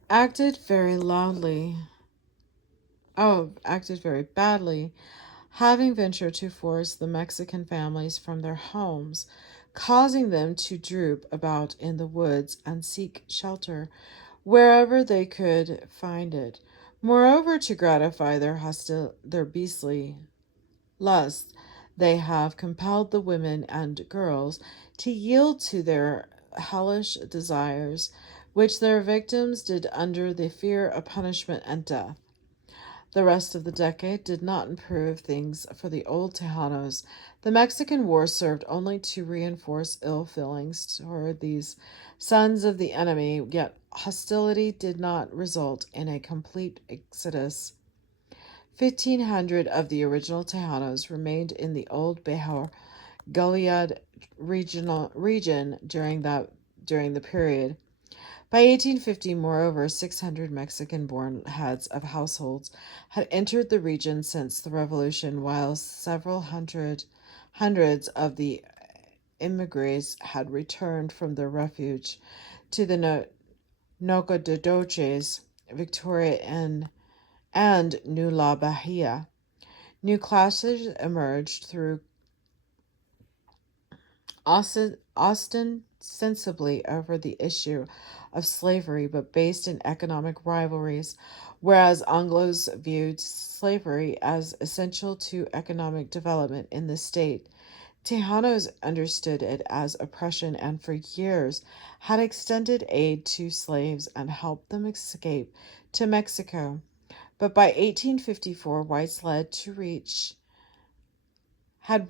acted very loudly, acted very badly, having ventured to force the Mexican families from their homes, causing them to droop about in the woods and seek shelter wherever they could find it. Moreover, to gratify their beastly lust, they have compelled the women and girls to yield to their hellish desires, which their victims did under the fear of punishment and death. The rest of the decade did not improve things for the old Tejanos. The Mexican War served only to reinforce ill feelings toward these sons of the enemy, yet hostility did not result in a complete exodus. 1,500 of the original Tejanos remained in the old Behar Goliad region during the period. By 1850, moreover, 600 Mexican-born heads of households had entered the region since the Revolution, while several hundreds of the immigrants had returned from their refuge to the Nacogdoches, Victoria, and New La Bahia. New classes emerged through ostensibly over the issue of slavery, but based in economic rivalries, whereas Anglos viewed slavery as essential to economic development in the state. Tejanos understood it as oppression and for years had extended aid to slaves and helped them escape to Mexico. But by 1854, whites had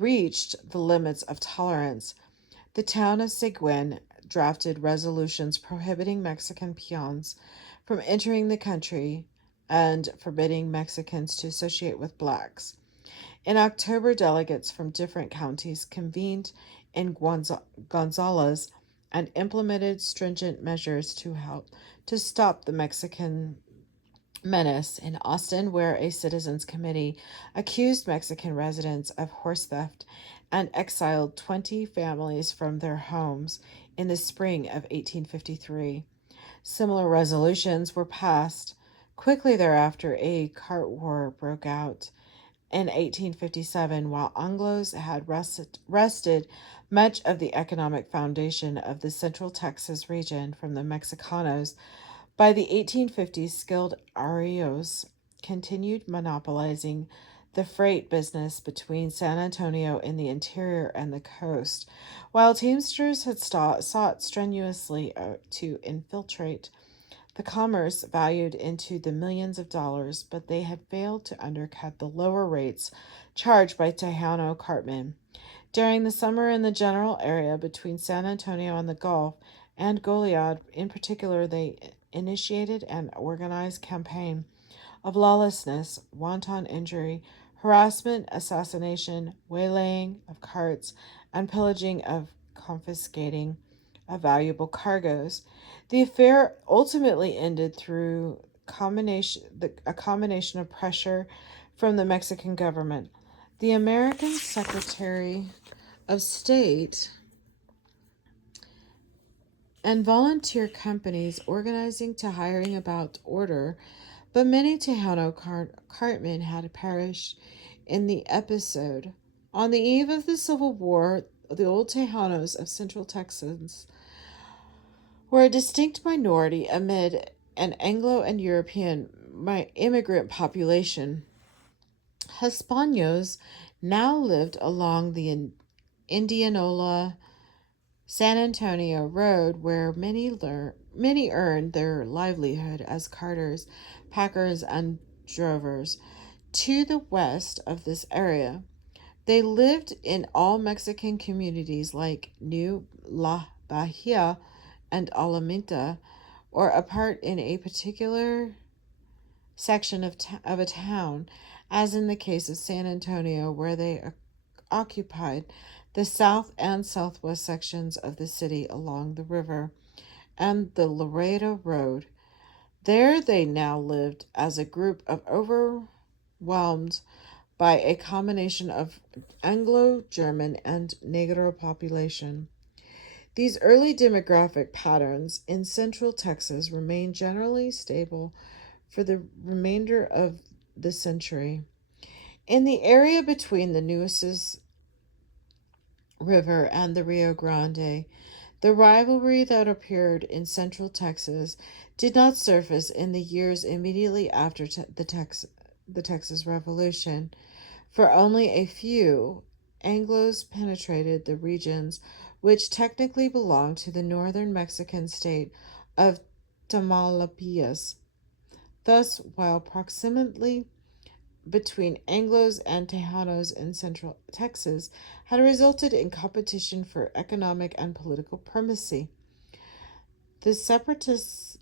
reached the limits of tolerance. The town of Seguin drafted resolutions prohibiting Mexican peons from entering the country and forbidding Mexicans to associate with blacks. In October, delegates from different counties convened in Gonzales and implemented stringent measures to help to stop the Mexican menace. In Austin, where a citizens committee accused Mexican residents of horse theft and exiled 20 families from their homes in the spring of 1853. Similar resolutions were passed. Quickly thereafter, a cart war broke out in 1857, while Anglos had wrested much of the economic foundation of the central Texas region from the Mexicanos. By the 1850s, skilled arrieros continued monopolizing the freight business between San Antonio in the interior and the coast, while Teamsters had sought strenuously to infiltrate the commerce valued into the millions of dollars, but they had failed to undercut the lower rates charged by Tejano cartmen. During the summer in the general area between San Antonio and the Gulf, and Goliad in particular, they initiated an organized campaign of lawlessness, wanton injury, harassment, assassination, waylaying of carts, and pillaging of confiscating of valuable cargoes. The affair ultimately ended through a combination of pressure from the Mexican government. The American Secretary of State and volunteer companies organizing to hiring about order, but many Tejano cartmen had perished in the episode. On the eve of the Civil War, the old Tejanos of Central Texas were a distinct minority amid an Anglo and European immigrant population. Hispanos now lived along the Indianola San Antonio Road, where many earned their livelihood as carters, packers, and drovers. To the west of this area, they lived in all Mexican communities like New La Bahia and Alameda, or apart in a particular section of a town, as in the case of San Antonio, where they occupied the south and southwest sections of the city along the river and the Laredo Road. There they now lived as a group of overwhelmed by a combination of Anglo-German and Negro population. These early demographic patterns in central Texas remained generally stable for the remainder of the century. In the area between the Nueces River and the Rio Grande, the rivalry that appeared in central Texas did not surface in the years immediately after the Texas Revolution, for only a few Anglos penetrated the regions which technically belonged to the northern Mexican state of Tamaulipas. Thus, while proximity between Anglos and Tejanos in central Texas had resulted in competition for economic and political primacy, the separateness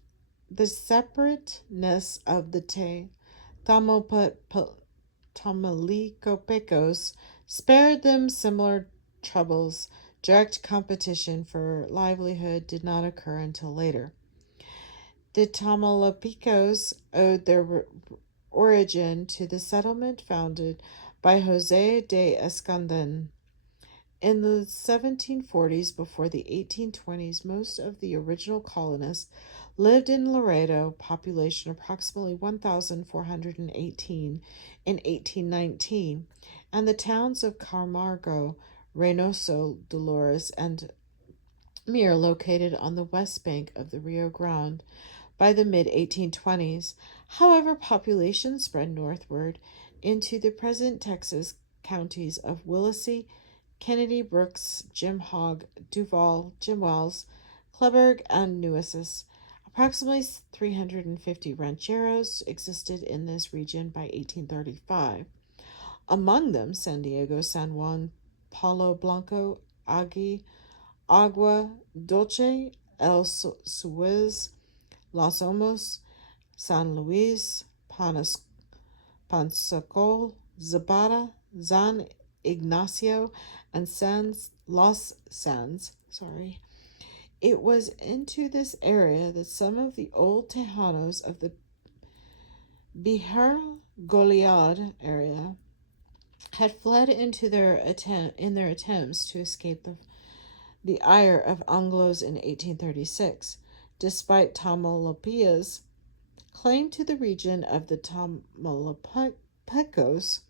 of the Tamalicopecos spared them similar troubles. Direct competition for livelihood did not occur until later. The Tamalopicos owed their origin to the settlement founded by José de Escandón. In the 1740s, before the 1820s, most of the original colonists lived in Laredo, population approximately 1,418 in 1819, and the towns of Camargo, Reynoso, Dolores, and Mir located on the west bank of the Rio Grande by the mid-1820s. However, population spread northward into the present Texas counties of Willacy, Kennedy, Brooks, Jim Hogg, Duval, Jim Wells, Kleberg, and Nueces. Approximately 350 rancheros existed in this region by 1835. Among them, San Diego, San Juan, Palo Blanco, Agua Dulce, El Suez, Los Olmos, San Luis, Pansacol, Zapata, San Ignacio, and Los Sands. It was into this area that some of the old Tejanos of the Bihar Goliad area had fled into their attempts to escape the ire of Anglos in 1836. Despite Tamaulipas' claim to the region of the Tamalopecos,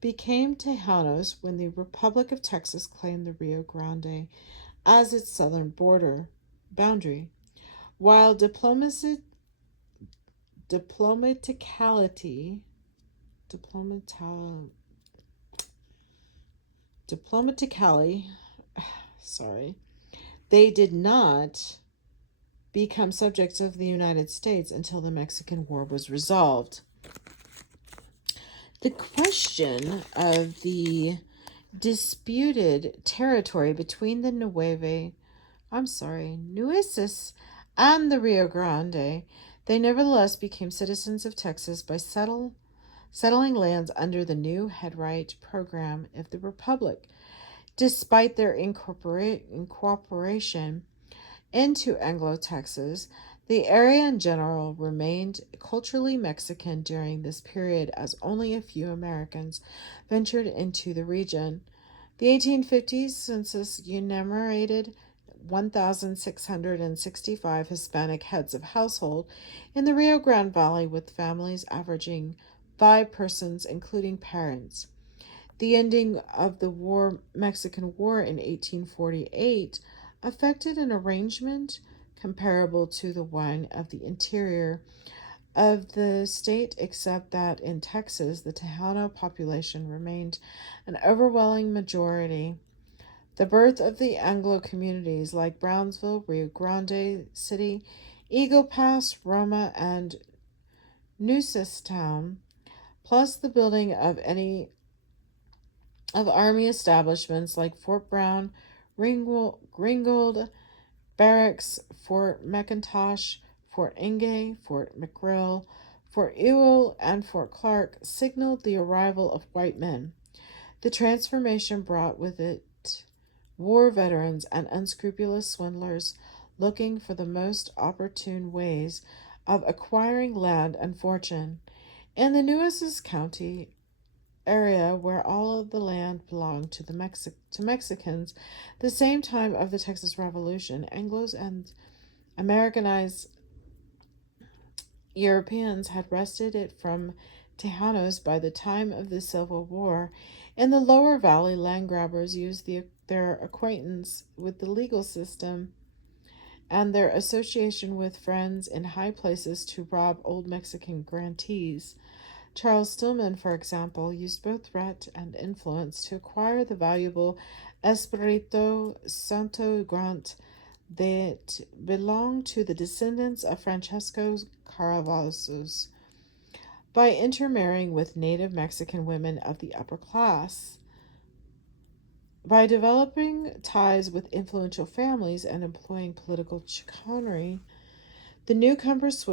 became Tejanos when the Republic of Texas claimed the Rio Grande as its southern boundary. While diplomatically, they did not become subjects of the United States until the Mexican War was resolved. The question of the disputed territory between the Nueces and the Rio Grande, they nevertheless became citizens of Texas by settling lands under the new headright program of the Republic. Despite their incorporation into Anglo-Texas, the area in general remained culturally Mexican during this period, as only a few Americans ventured into the region. The 1850s census enumerated 1,665 Hispanic heads of household in the Rio Grande Valley, with families averaging 5 persons, including parents. The ending of the Mexican War in 1848 affected an arrangement comparable to the one of the interior of the state, except that in Texas, the Tejano population remained an overwhelming majority. The birth of the Anglo communities like Brownsville, Rio Grande City, Eagle Pass, Roma, and Nuecestown, plus the building of army establishments like Fort Brown, Ringgold Barracks, Fort McIntosh, Fort Inge, Fort McGrill, Fort Ewell, and Fort Clark, signaled the arrival of white men. The transformation brought with it war veterans and unscrupulous swindlers looking for the most opportune ways of acquiring land and fortune. In the Nueces County area where all of the land belonged to to Mexicans, the same time of the Texas Revolution, Anglos and Americanized Europeans had wrested it from Tejanos by the time of the Civil War. In the lower valley, land grabbers used their acquaintance with the legal system and their association with friends in high places to rob old Mexican grantees. Charles Stillman, for example, used both threat and influence to acquire the valuable Espiritu Santo grant that belonged to the descendants of Francesco Caravazos by intermarrying with native Mexican women of the upper class. By developing ties with influential families and employing political chicanery, the newcomers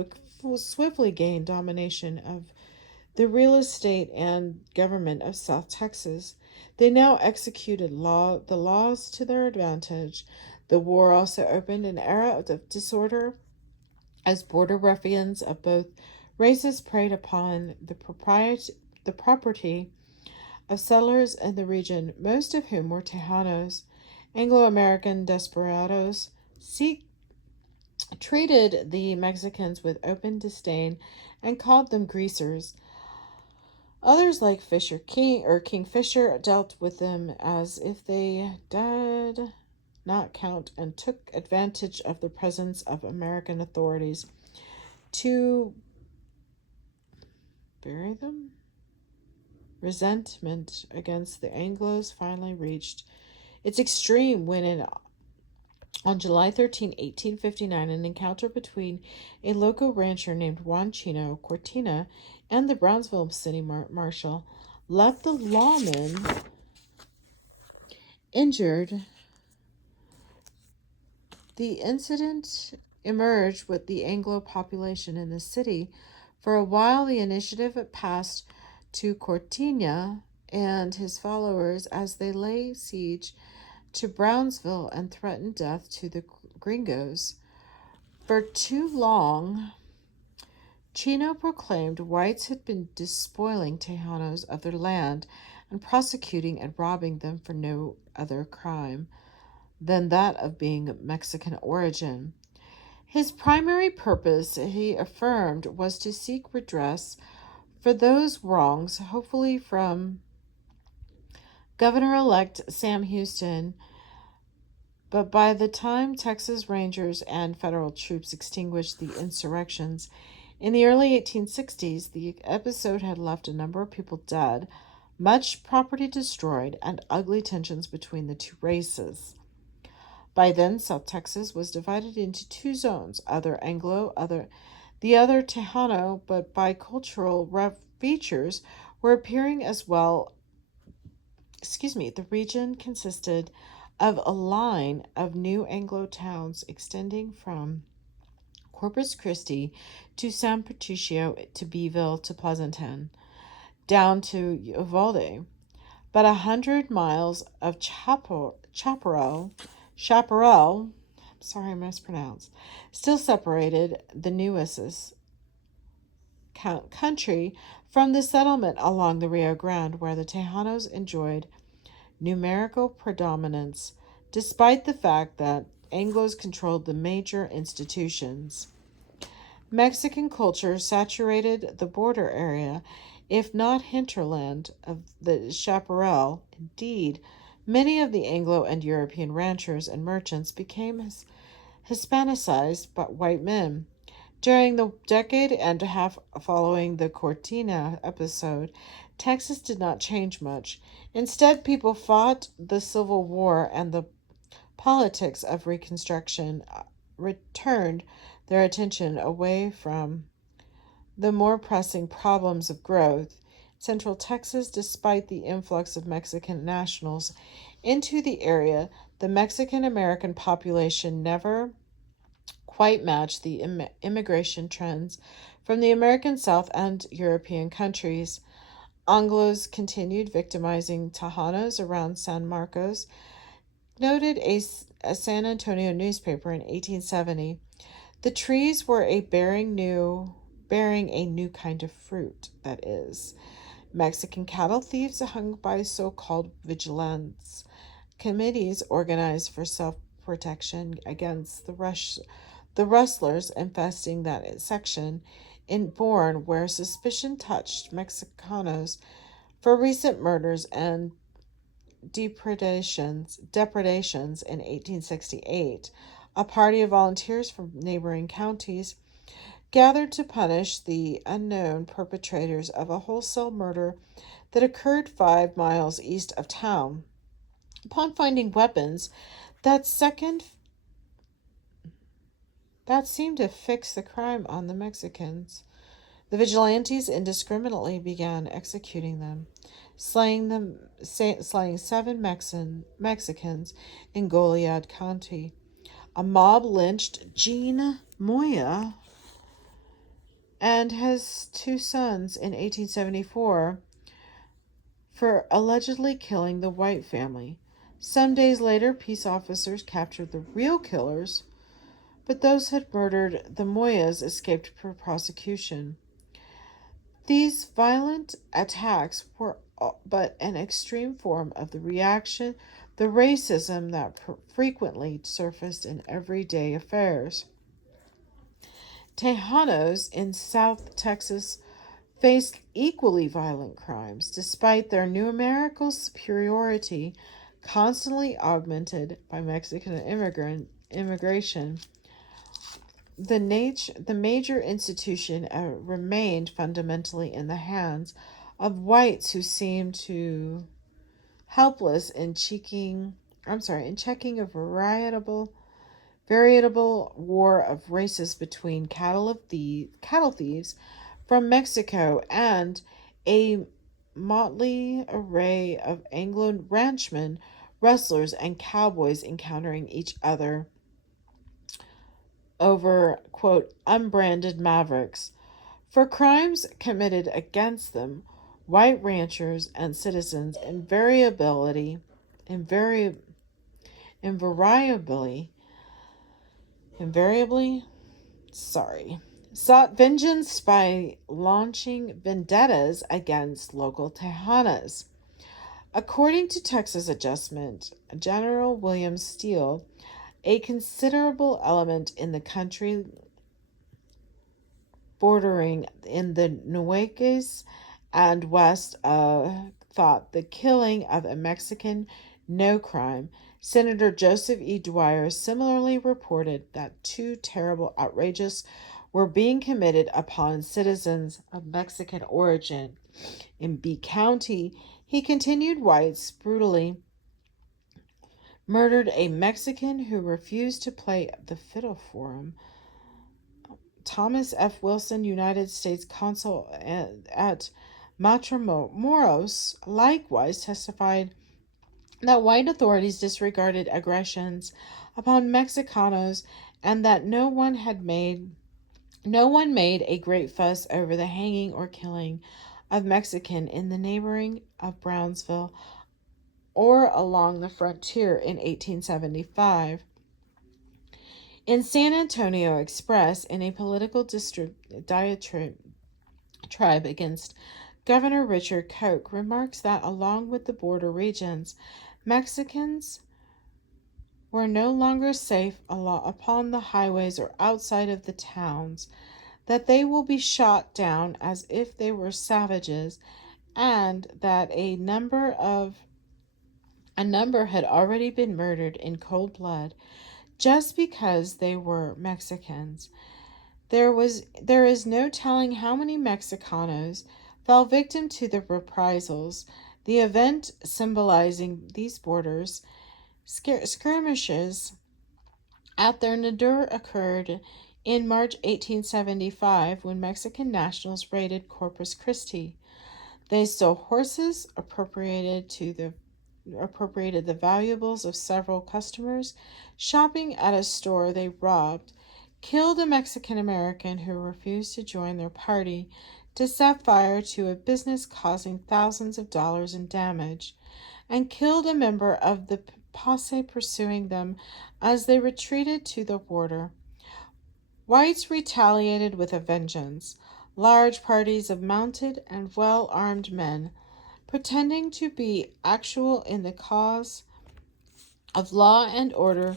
swiftly gained domination of the real estate and government of South Texas. They now executed the laws to their advantage. The war also opened an era of disorder as border ruffians of both races preyed upon the property of settlers in the region, most of whom were Tejanos. Anglo-American desperados treated the Mexicans with open disdain and called them greasers. Others, like Fisher King or Kingfisher, dealt with them as if they did not count and took advantage of the presence of American authorities to bury them. Resentment against the Anglos finally reached its extreme when on July 13, 1859, an encounter between a local rancher named Juan Chino Cortina and the Brownsville city marshal left the lawmen injured. The incident emerged with the Anglo population in the city. For a while, the initiative passed to Cortina and his followers as they lay siege to Brownsville and threatened death to the gringos. For too long, Chino proclaimed whites had been despoiling Tejanos of their land and prosecuting and robbing them for no other crime than that of being Mexican origin. His primary purpose, he affirmed, was to seek redress for those wrongs, hopefully from Governor-elect Sam Houston. But by the time Texas Rangers and federal troops extinguished the insurrections in the early 1860s, the episode had left a number of people dead, much property destroyed, and ugly tensions between the two races. By then, South Texas was divided into two zones, other Anglo, the other Tejano, but bicultural features were appearing as well. The region consisted of a line of new Anglo towns extending from Corpus Christi to San Patricio to Beeville to Pleasanton, down to Uvalde. But 100 miles of Chaparral, sorry I mispronounced, still separated the Nueces country from the settlement along the Rio Grande, where the Tejanos enjoyed numerical predominance, despite the fact that Anglos controlled the major institutions. Mexican culture saturated the border area, if not hinterland, of the Chaparral. Indeed, many of the Anglo and European ranchers and merchants became Hispanicized by white men. During the decade and a half following the Cortina episode, Texas did not change much. Instead, people fought the Civil War, and the politics of Reconstruction returned their attention away from the more pressing problems of growth. Central Texas, despite the influx of Mexican nationals into the area, the Mexican American population never quite matched the immigration trends from the American South and European countries. Anglos continued victimizing Tejanos around San Marcos, noted a San Antonio newspaper in 1870. The trees were bearing a new kind of fruit, that is. Mexican cattle thieves hung by so-called vigilance committees organized for self-protection against the rustlers infesting that section in Bourne, where suspicion touched Mexicanos for recent murders and depredations in 1868. A party of volunteers from neighboring counties gathered to punish the unknown perpetrators of a wholesale murder that occurred 5 miles east of town. Upon finding weapons, that second that seemed to fix the crime on the Mexicans. The vigilantes indiscriminately began executing them, slaying 7 Mexicans in Goliad County. A mob lynched Jean Moya and his 2 sons in 1874 for allegedly killing the white family. Some days later, peace officers captured the real killers, but those who had murdered the Moyas escaped prosecution. These violent attacks were but an extreme form of the racism that frequently surfaced in everyday affairs. Tejanos in South Texas faced equally violent crimes, despite their numerical superiority constantly augmented by Mexican immigration. The major institution remained fundamentally in the hands of whites who seemed to helpless in checking a veritable war of races between cattle thieves from Mexico and a motley array of Anglo ranchmen, rustlers, and cowboys encountering each other over, quote, unbranded mavericks. For crimes committed against them, white ranchers and citizens invariably sought vengeance by launching vendettas against local Tejanas. According to Texas Adjustment, General William Steele, a considerable element in the country bordering in the Nueces and west thought the killing of a Mexican no crime. Senator Joseph E. Dwyer similarly reported that 2 terrible outrages were being committed upon citizens of Mexican origin. In B County, he continued, whites brutally murdered a Mexican who refused to play the fiddle for him. Thomas F. Wilson, United States Consul at Matamoros, likewise testified that white authorities disregarded aggressions upon Mexicanos and that no one made a great fuss over the hanging or killing of Mexican in the neighboring of Brownsville or along the frontier in 1875. In San Antonio Express, in a political diatribe against Governor Richard Koch, remarks that along with the border regions, Mexicans were no longer safe upon the highways or outside of the towns, that they will be shot down as if they were savages, and that a number had already been murdered in cold blood just because they were Mexicans. There is no telling how many Mexicanos fell victim to the reprisals. The event symbolizing these borders skirmishes at their nadir occurred in March 1875 when Mexican nationals raided Corpus Christi. They stole horses, appropriated the valuables of several customers shopping at a store they robbed, killed a Mexican American who refused to join their party to set fire to a business causing thousands of dollars in damage, and killed a member of the posse pursuing them as they retreated to the border. Whites retaliated with a vengeance. Large parties of mounted and well-armed men, pretending to be actual in the cause of law and order,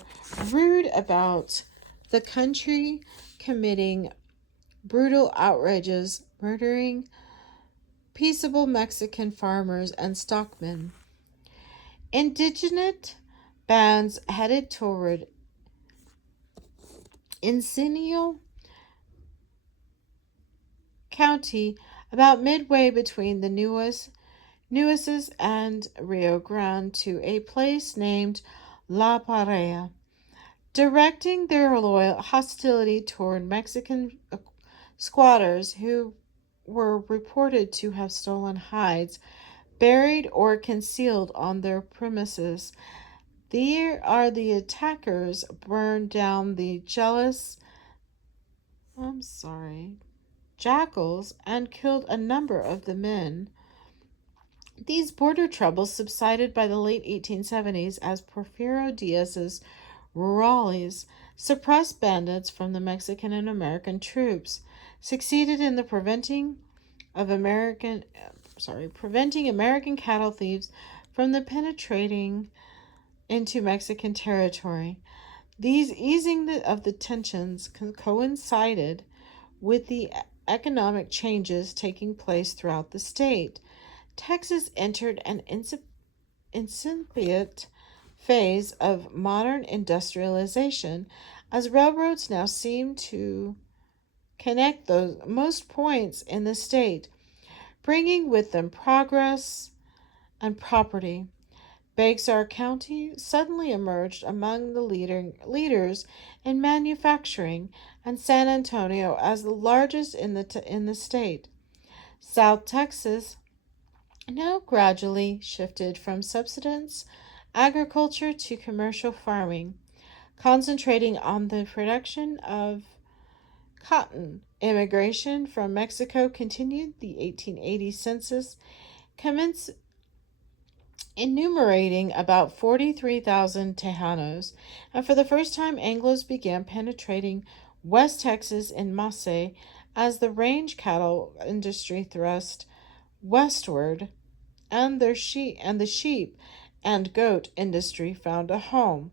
rode about the country, committing brutal outrages, murdering peaceable Mexican farmers and stockmen. Indignant bands headed toward Encino County, about midway between the Nueces and Rio Grande, to a place named La Pareja, directing their loyal hostility toward Mexican squatters who were reported to have stolen hides, buried or concealed on their premises. There are the attackers burned down the jackals and killed a number of the men. These border troubles subsided by the late 1870s as Porfirio Diaz's rurales, suppressed bandits from the Mexican and American troops, succeeded in the preventing American cattle thieves from the penetrating into Mexican territory. These easing of the tensions coincided with the economic changes taking place throughout the state. Texas entered an incipient phase of modern industrialization, as railroads now seem to connect those most points in the state, bringing with them progress and property. Bexar County suddenly emerged among the leaders in manufacturing, and San Antonio as the largest in the state. South Texas now gradually shifted from subsistence agriculture to commercial farming, concentrating on the production of cotton. Immigration from Mexico continued. The 1880 census commenced enumerating about 43,000 Tejanos, and for the first time Anglos began penetrating West Texas in masse as the range cattle industry thrust westward, and the sheep and goat industry found a home.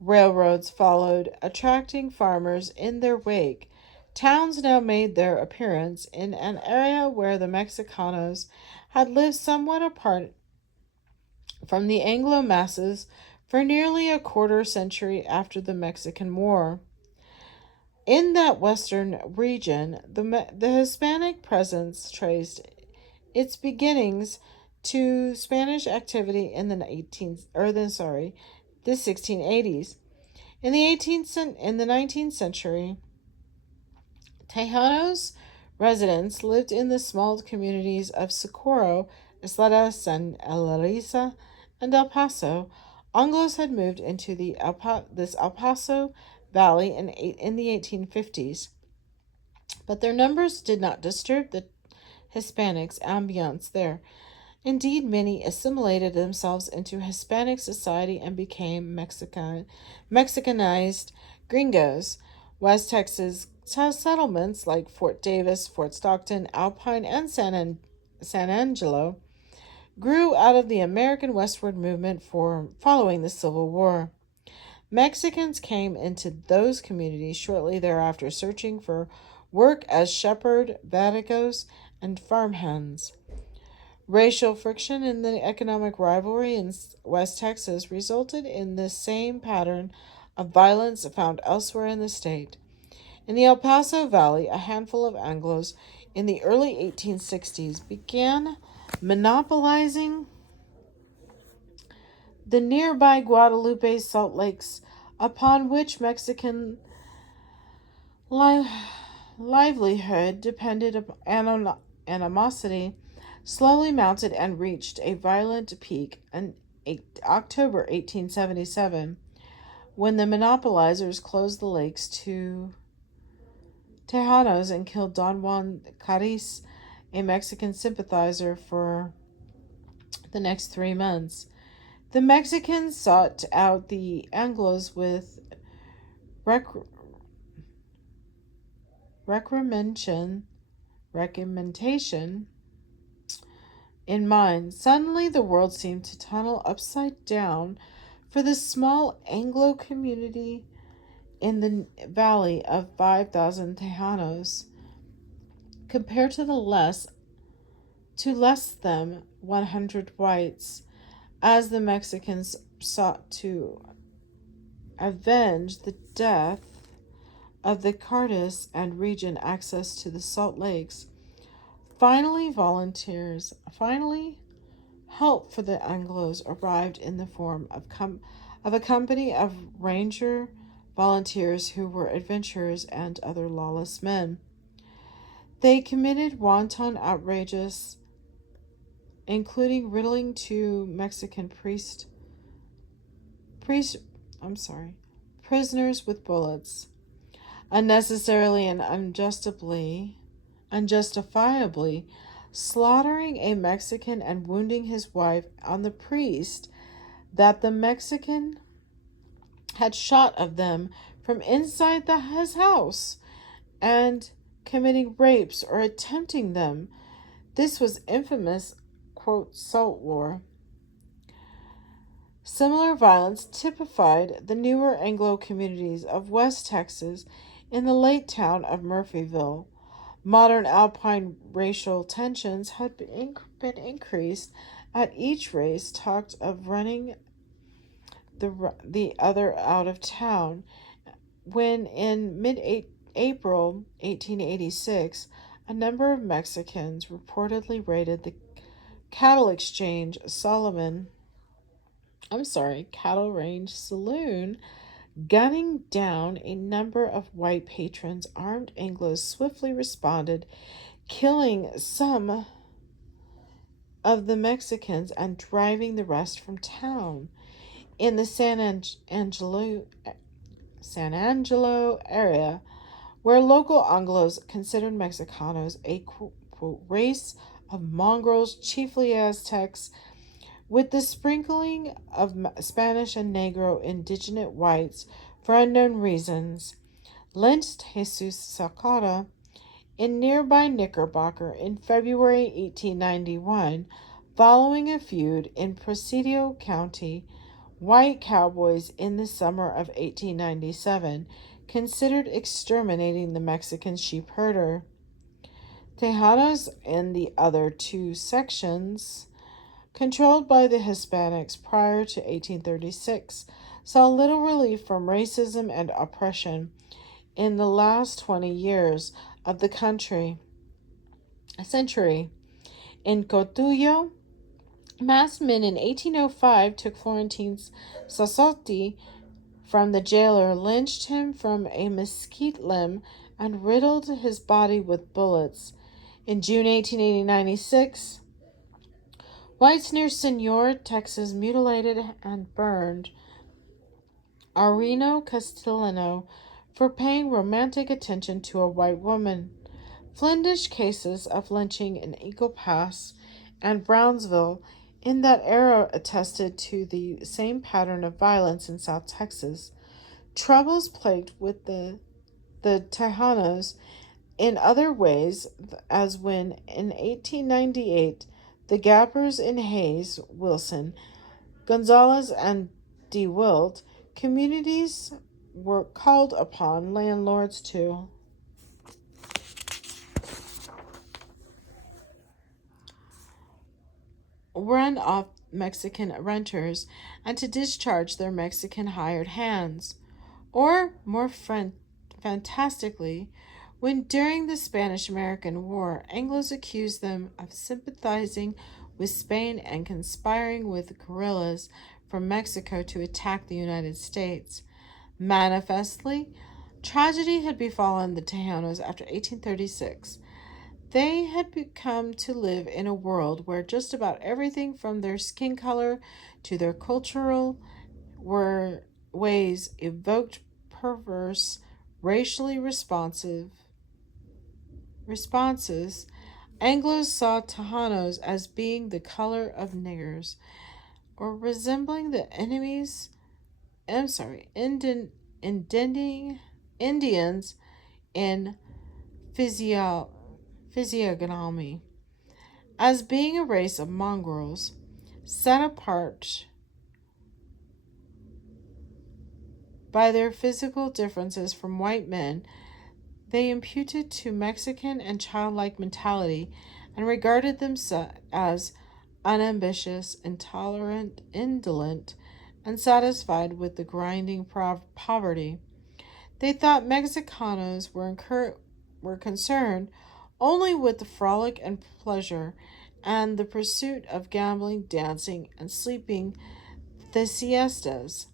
Railroads followed, attracting farmers in their wake. Towns now made their appearance in an area where the Mexicanos had lived somewhat apart from the Anglo masses for nearly a quarter century after the Mexican War. In that western region, the Hispanic presence traced its beginnings to Spanish activity in the 1680s. In the 19th century, Tejanos residents lived in the small communities of Socorro, Isleta, San Elisa, and El Paso. Anglos had moved into this El Paso Valley in the 1850s, but their numbers did not disturb the Hispanics' ambiance there. Indeed, many assimilated themselves into Hispanic society and became Mexicanized gringos. West Texas settlements like Fort Davis, Fort Stockton, Alpine, and San Angelo grew out of the American westward movement following the Civil War. Mexicans came into those communities shortly thereafter, searching for work as shepherd, vadigos, and farmhands. Racial friction and the economic rivalry in West Texas resulted in the same pattern of violence found elsewhere in the state. In the El Paso Valley, a handful of Anglos in the early 1860s began monopolizing the nearby Guadalupe Salt Lakes, upon which Mexican livelihood depended. Animosity slowly mounted and reached a violent peak in October 1877, when the monopolizers closed the lakes to Tejanos and killed Don Juan Cariz, a Mexican sympathizer, for the next 3 months. The Mexicans sought out the Anglos with recommendation in mind, suddenly the world seemed to tunnel upside down for the small Anglo community in the valley of 5,000 Tejanos, compared to less than 100 whites, as the Mexicans sought to avenge the death of the Cardis and region access to the Salt Lakes. Finally, help for the Anglos arrived in the form of a company of ranger volunteers who were adventurers and other lawless men. They committed wanton outrages, including riddling two Mexican prisoners with bullets, unnecessarily and unjustifiably slaughtering a Mexican and wounding his wife on the priest that the Mexican had shot of them from inside his house, and committing rapes or attempting them. This was infamous, quote, salt war. Similar violence typified the newer Anglo communities of West Texas in the late town of Murphyville. Modern alpine racial tensions had been increased at each race talked of running the other out of town, when in mid-April 1886, a number of Mexicans reportedly raided the cattle range saloon, gunning down a number of white patrons. Armed Anglos swiftly responded, killing some of the Mexicans and driving the rest from town. In the San Angelo area, where local Anglos considered Mexicanos a quote, race of mongrels, chiefly Aztecs, with the sprinkling of Spanish and Negro indigenous whites for unknown reasons, lynched Jesus Sakara in nearby Knickerbocker in February 1891, following a feud in Presidio County. White cowboys in the summer of 1897 considered exterminating the Mexican sheep herder. Tejanos in the other two sections, controlled by the Hispanics prior to 1836, saw little relief from racism and oppression in the last 20 years of the century. In Cotuyo, masked men in 1805 took Florentine Sassotti from the jailer, lynched him from a mesquite limb, and riddled his body with bullets. In June 1896, whites near Senor, Texas, mutilated and burned Aurino Castellano for paying romantic attention to a white woman. Flemish cases of lynching in Eagle Pass and Brownsville in that era attested to the same pattern of violence in South Texas. Troubles plagued with the Tejanos in other ways, as when in 1898 the Gappers in Hayes, Wilson, Gonzales, and DeWilt communities were called upon landlords to run off Mexican renters and to discharge their Mexican hired hands. Or, more fantastically, when during the Spanish-American War, Anglos accused them of sympathizing with Spain and conspiring with guerrillas from Mexico to attack the United States. Manifestly, tragedy had befallen the Tejanos after 1836. They had come to live in a world where just about everything from their skin color to their cultural ways evoked perverse, racially responses. Anglos saw Tejanos as being the color of niggers, or resembling the Indians in physio- physiognomy as being a race of mongrels set apart by their physical differences from white men. They imputed to Mexican and childlike mentality and regarded themselves as unambitious, intolerant, indolent, and satisfied with the grinding poverty. They thought Mexicanos were concerned only with the frolic and pleasure and the pursuit of gambling, dancing, and sleeping the siestas.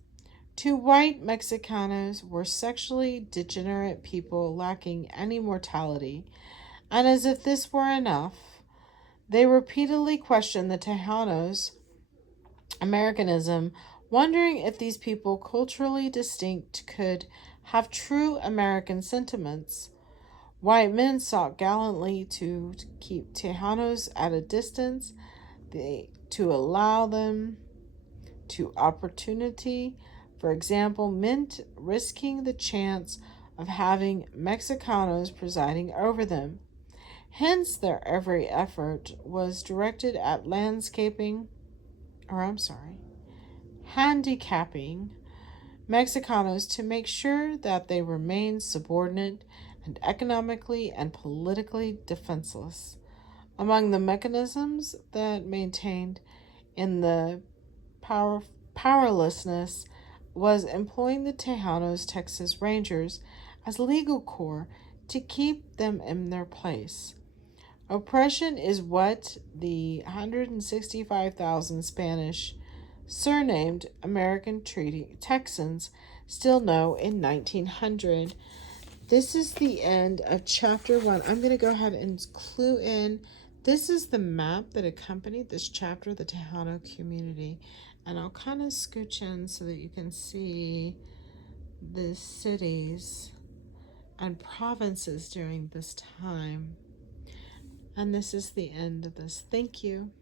To white Mexicanos were sexually degenerate people lacking any morality, and as if this were enough, they repeatedly questioned the Tejanos' Americanism, wondering if these people, culturally distinct, could have true American sentiments. White men sought gallantly to keep Tejanos at a distance, to allow them to opportunity, for example, meant risking the chance of having Mexicanos presiding over them. Hence, their every effort was directed at handicapping Mexicanos to make sure that they remained subordinate and economically and politically defenseless. Among the mechanisms that maintained in the powerlessness was employing the Tejanos Texas Rangers as legal corps to keep them in their place. Oppression is what the 165,000 Spanish surnamed American Treaty Texans still know in 1900. This is the end of chapter 1. I'm going to go ahead and clue in. This is the map that accompanied this chapter, the Tejano community. And I'll kind of scooch in so that you can see the cities and provinces during this time. And this is the end of this. Thank you.